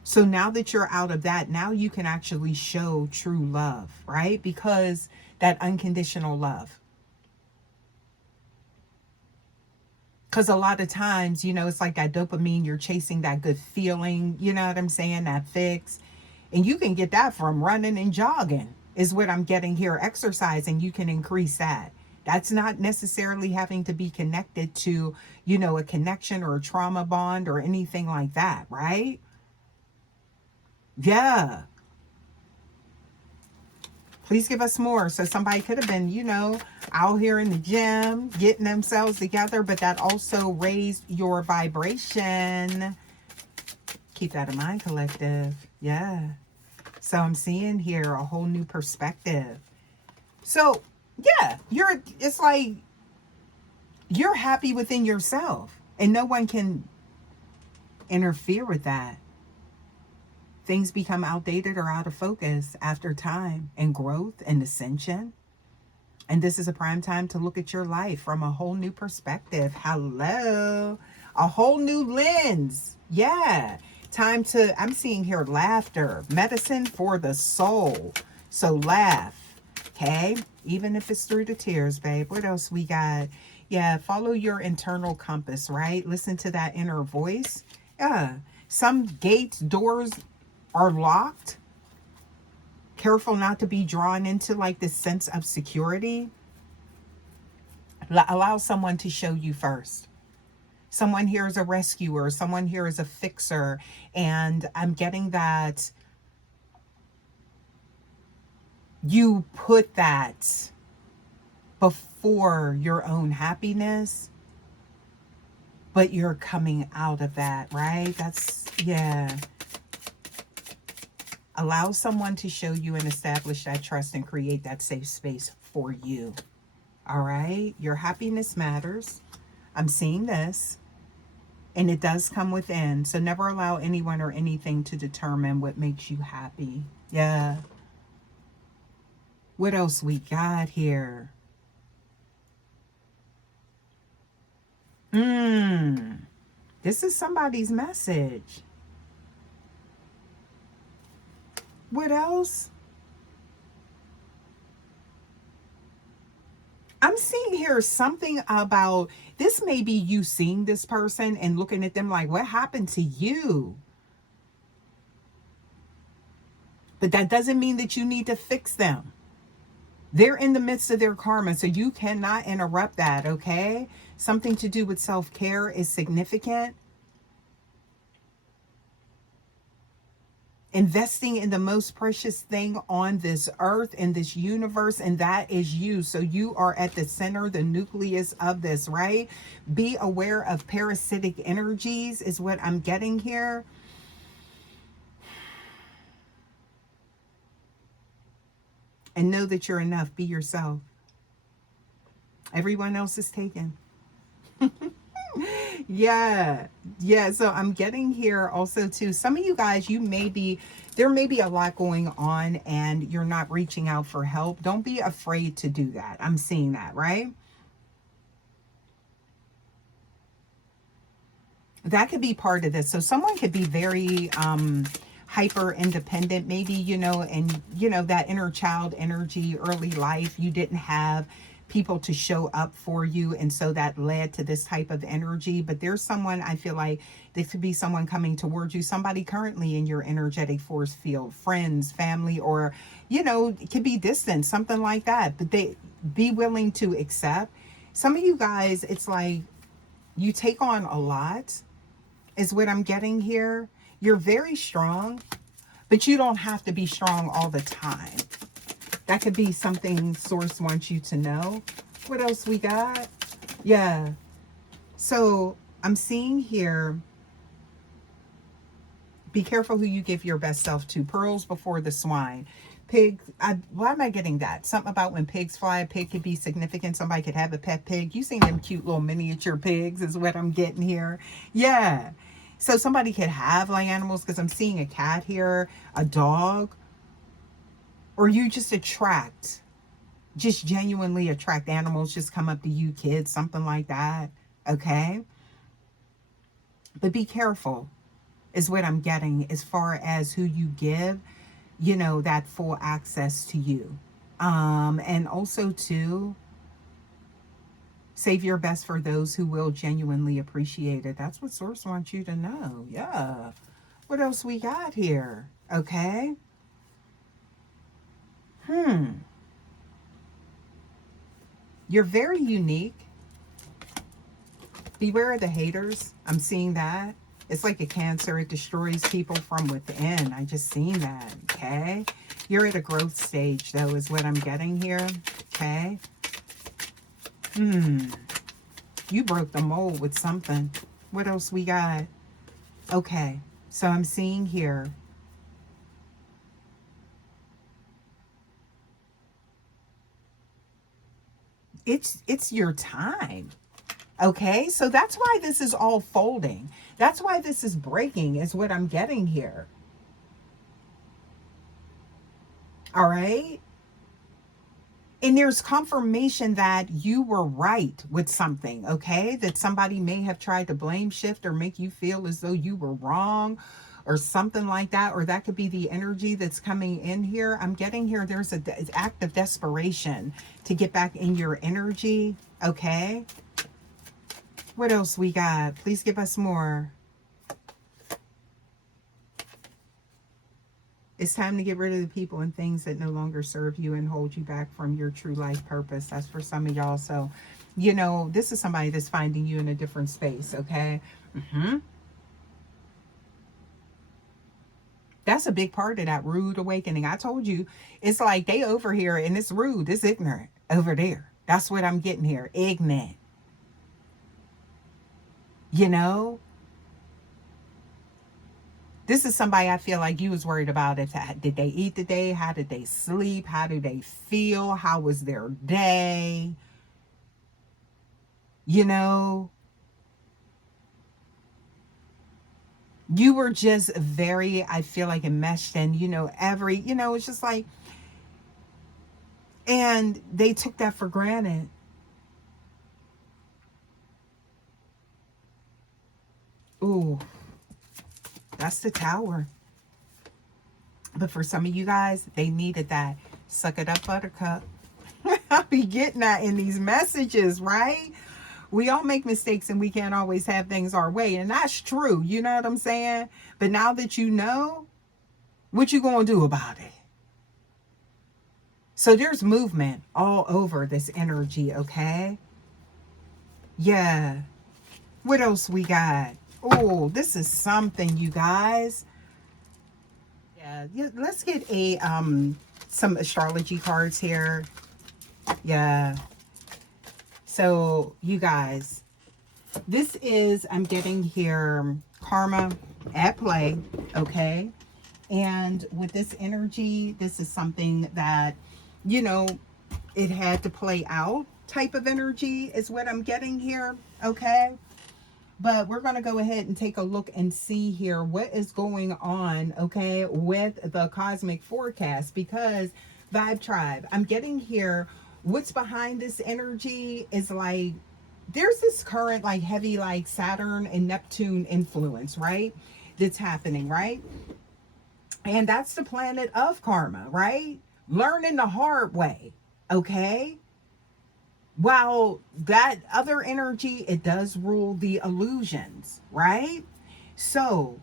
So now that you're out of that, now you can actually show true love, right? Because that unconditional love. Because a lot of times, you know, it's like that dopamine, you're chasing that good feeling, you know what I'm saying, that fix. And you can get that from running and jogging, is what I'm getting here. Exercising, you can increase that. That's not necessarily having to be connected to, you know, a connection or a trauma bond or anything like that, right? Yeah. Please give us more. So somebody could have been, you know, out here in the gym, getting themselves together, but that also raised your vibration. Keep that in mind, collective. Yeah. So I'm seeing here a whole new perspective. So, yeah, it's like you're happy within yourself and no one can interfere with that. Things become outdated or out of focus after time and growth and ascension. And this is a prime time to look at your life from a whole new perspective. Hello. A whole new lens. Yeah. Time to, I'm seeing here laughter, medicine for the soul. So laugh, okay? Even if it's through the tears, babe. What else we got? Yeah, follow your internal compass, right? Listen to that inner voice. Yeah, some gates, doors are locked. Careful not to be drawn into like this sense of security. Allow someone to show you first. Someone here is a rescuer, someone here is a fixer, and I'm getting that you put that before your own happiness, but you're coming out of that, right? That's, yeah. Allow someone to show you and establish that trust and create that safe space for you. All right? Your happiness matters. I'm seeing this. And it does come within. So never allow anyone or anything to determine what makes you happy. Yeah. What else we got here? This is somebody's message. What else? I'm seeing here something about, this may be you seeing this person and looking at them like, what happened to you? But that doesn't mean that you need to fix them. They're in the midst of their karma, so you cannot interrupt that, okay? Something to do with self-care is significant. Investing in the most precious thing on this earth, in this universe, and that is you. So you are at the center, the nucleus of this, right? Be aware of parasitic energies is what I'm getting here. And know that you're enough. Be yourself. Everyone else is taken. Yeah. So I'm getting here also too. Some of you guys, there may be a lot going on and you're not reaching out for help. Don't be afraid to do that. I'm seeing that, right? That could be part of this. So someone could be very hyper independent, maybe, and that inner child energy, early life, you didn't have people to show up for you, and so that led to this type of energy. But there's someone, I feel like this could be someone coming towards you, somebody currently in your energetic force field, friends, family, or it could be distant, something like that. But they be willing to accept. Some of you guys, it's like you take on a lot is what I'm getting here. You're very strong, but you don't have to be strong all the time. That could be something Source wants you to know. What else we got? Yeah. So I'm seeing here, be careful who you give your best self to. Pearls before the swine. Pig, why am I getting that? Something about when pigs fly, a pig could be significant. Somebody could have a pet pig. You seen them cute little miniature pigs is what I'm getting here. Yeah. So somebody could have like animals, because I'm seeing a cat here, a dog, or you just genuinely attract animals, just come up to you, kids, something like that. Okay. But be careful is what I'm getting as far as who you give, that full access to you. And also too, save your best for those who will genuinely appreciate it. That's what Source wants you to know. Yeah. What else we got here? Okay. You're very unique. Beware of the haters. I'm seeing that. It's like a cancer. It destroys people from within. I just seen that. Okay. You're at a growth stage, though, is what I'm getting here. Okay. You broke the mold with something. What else we got? Okay. So I'm seeing here, it's your time. Okay, so that's why this is all folding. That's why this is breaking, is what I'm getting here. All right. And there's confirmation that you were right with something, okay? That somebody may have tried to blame shift or make you feel as though you were wrong, or something like that, or that could be the energy that's coming in here. I'm getting here there's an act of desperation to get back in your energy, okay? What else we got? Please give us more. It's time to get rid of the people and things that no longer serve you and hold you back from your true life purpose. That's for some of y'all. So, you know, this is somebody that's finding you in a different space, okay? That's a big part of that rude awakening. I told you, it's like they over here and it's rude, it's ignorant over there. That's what I'm getting here. Ignorant. You know? This is somebody I feel like you was worried about. Did they eat today? How did they sleep? How do they feel? How was their day? You know? You were just very, I feel like, enmeshed in, you know, it's just like, and they took that for granted. Ooh, that's the Tower. But for some of you guys, they needed that. Suck it up, buttercup. I'll be getting that in these messages, right? We all make mistakes and we can't always have things our way. And that's true. You know what I'm saying? But now that you know, what you gonna do about it? So there's movement all over this energy, okay? Yeah. What else we got? Oh, this is something, you guys. Yeah, let's get a some astrology cards here. Yeah. So, you guys, this is, I'm getting here, karma at play, okay? And with this energy, this is something that, you know, it had to play out type of energy is what I'm getting here, okay? But we're going to go ahead and take a look and see here what is going on, okay, with the cosmic forecast, because Vibe Tribe, I'm getting here what's behind this energy is like there's this current like heavy like Saturn and Neptune influence, right? That's happening, right? And that's the planet of karma, right? Learning the hard way, okay? While that other energy, it does rule the illusions, right? So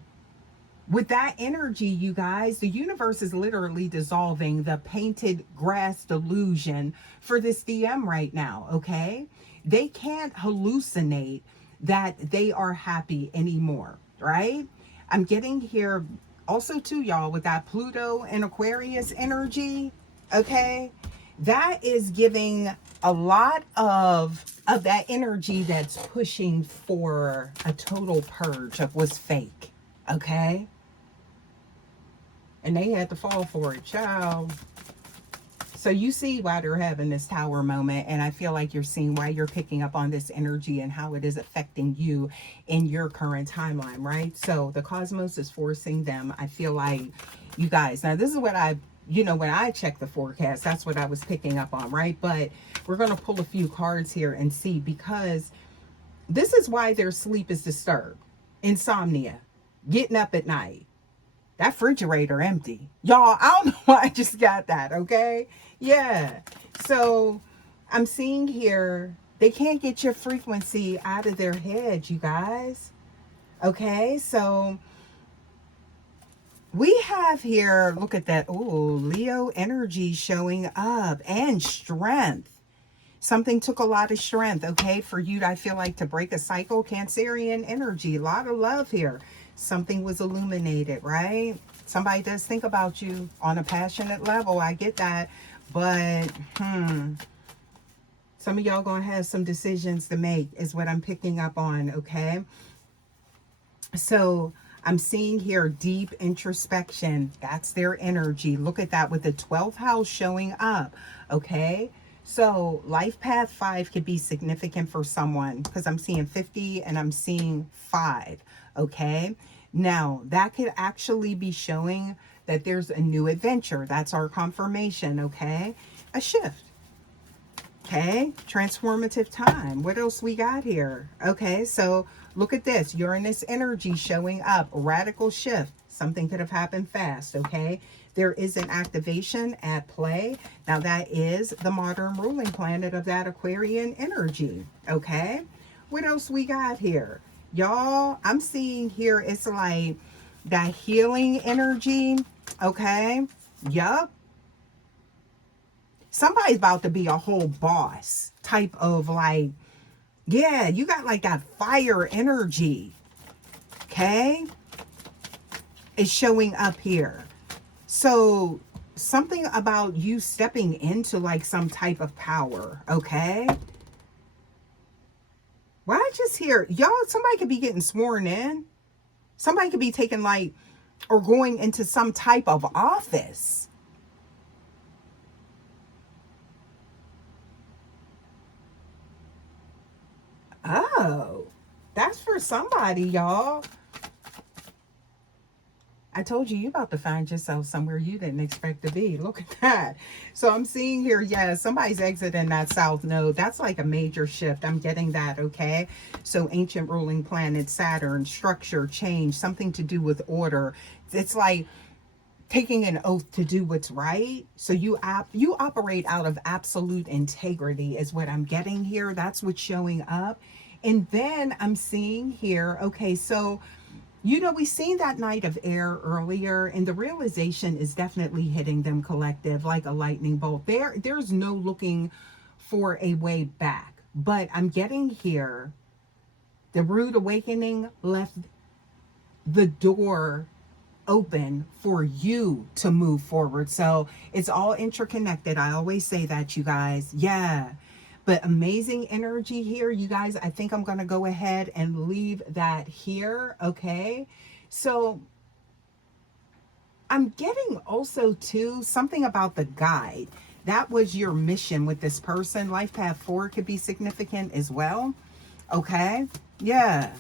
with that energy, you guys, the universe is literally dissolving the painted grass delusion for this DM right now, okay? They can't hallucinate that they are happy anymore, right? I'm getting here also too, y'all, with that Pluto and Aquarius energy, okay? That is giving a lot of that energy that's pushing for a total purge of what's fake, okay? And they had to fall for it, child. So you see why they're having this Tower moment, and I feel like you're seeing why you're picking up on this energy and how it is affecting you in your current timeline, right? So the cosmos is forcing them. I feel like, you guys, now this is what I, you know, when I check the forecast, that's what I was picking up on, right? But we're going to pull a few cards here and see, because this is why their sleep is disturbed. Insomnia, getting up at night. That refrigerator empty. Y'all, I don't know why I just got that, okay? Yeah. So I'm seeing here, they can't get your frequency out of their head, you guys. Okay, so we have here, look at that. Oh, Leo energy showing up and strength. Something took a lot of strength, okay, for you, I feel like, to break a cycle. Cancerian energy, a lot of love here. Something was illuminated, right? Somebody does think about you on a passionate level. I get that. But, some of y'all going to have some decisions to make is what I'm picking up on, okay? So I'm seeing here deep introspection. That's their energy. Look at that with the 12th house showing up, okay? So life path 5 could be significant for someone, because I'm seeing 50 and I'm seeing 5, okay? Now, that could actually be showing that there's a new adventure. That's our confirmation, okay? A shift. Okay, transformative time. What else we got here? Okay, so look at this. Uranus energy showing up. Radical shift. Something could have happened fast, okay? There is an activation at play. Now, that is the modern ruling planet of that Aquarian energy, okay? What else we got here? Y'all, I'm seeing here, it's like that healing energy, okay? Yup. Somebody's about to be a whole boss type of like, yeah, you got like that fire energy, okay? It's showing up here. So something about you stepping into like some type of power, okay? Why I just hear, y'all, somebody could be getting sworn in. Somebody could be taking like, or going into some type of office. Oh, that's for somebody, y'all. I told you, you about to find yourself somewhere you didn't expect to be. Look at that. So I'm seeing here, yeah, somebody's exiting that south node. That's like a major shift. I'm getting that, okay? So ancient ruling planet, Saturn, structure, change, something to do with order. It's like taking an oath to do what's right. So you operate out of absolute integrity is what I'm getting here. That's what's showing up. And then I'm seeing here, okay, so you know, we seen that night of air earlier, and the realization is definitely hitting them collective like a lightning bolt. There's no looking for a way back. But I'm getting here, the rude awakening left the door open for you to move forward. So it's all interconnected. I always say that, you guys. Yeah. But amazing energy here, you guys. I think I'm going to go ahead and leave that here. Okay. So I'm getting also too something about the guide. That was your mission with this person. Life path 4 could be significant as well. Okay. Yeah.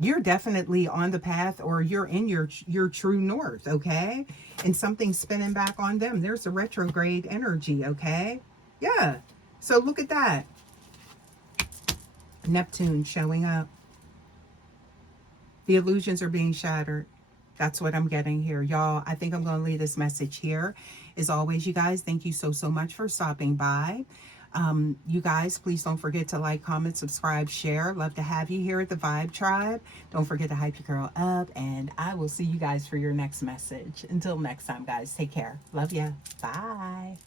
You're definitely on the path, or you're in your true north, okay? And something's spinning back on them. There's a retrograde energy, okay? Yeah. So look at that. Neptune showing up. The illusions are being shattered. That's what I'm getting here. Y'all, I think I'm going to leave this message here. As always, you guys, thank you so much for stopping by. You guys, please don't forget to like, comment, subscribe, share. Love to have you here at the Vibe Tribe. Don't forget to hype your girl up, and I will see you guys for your next message. Until next time, guys, take care. Love ya. Bye.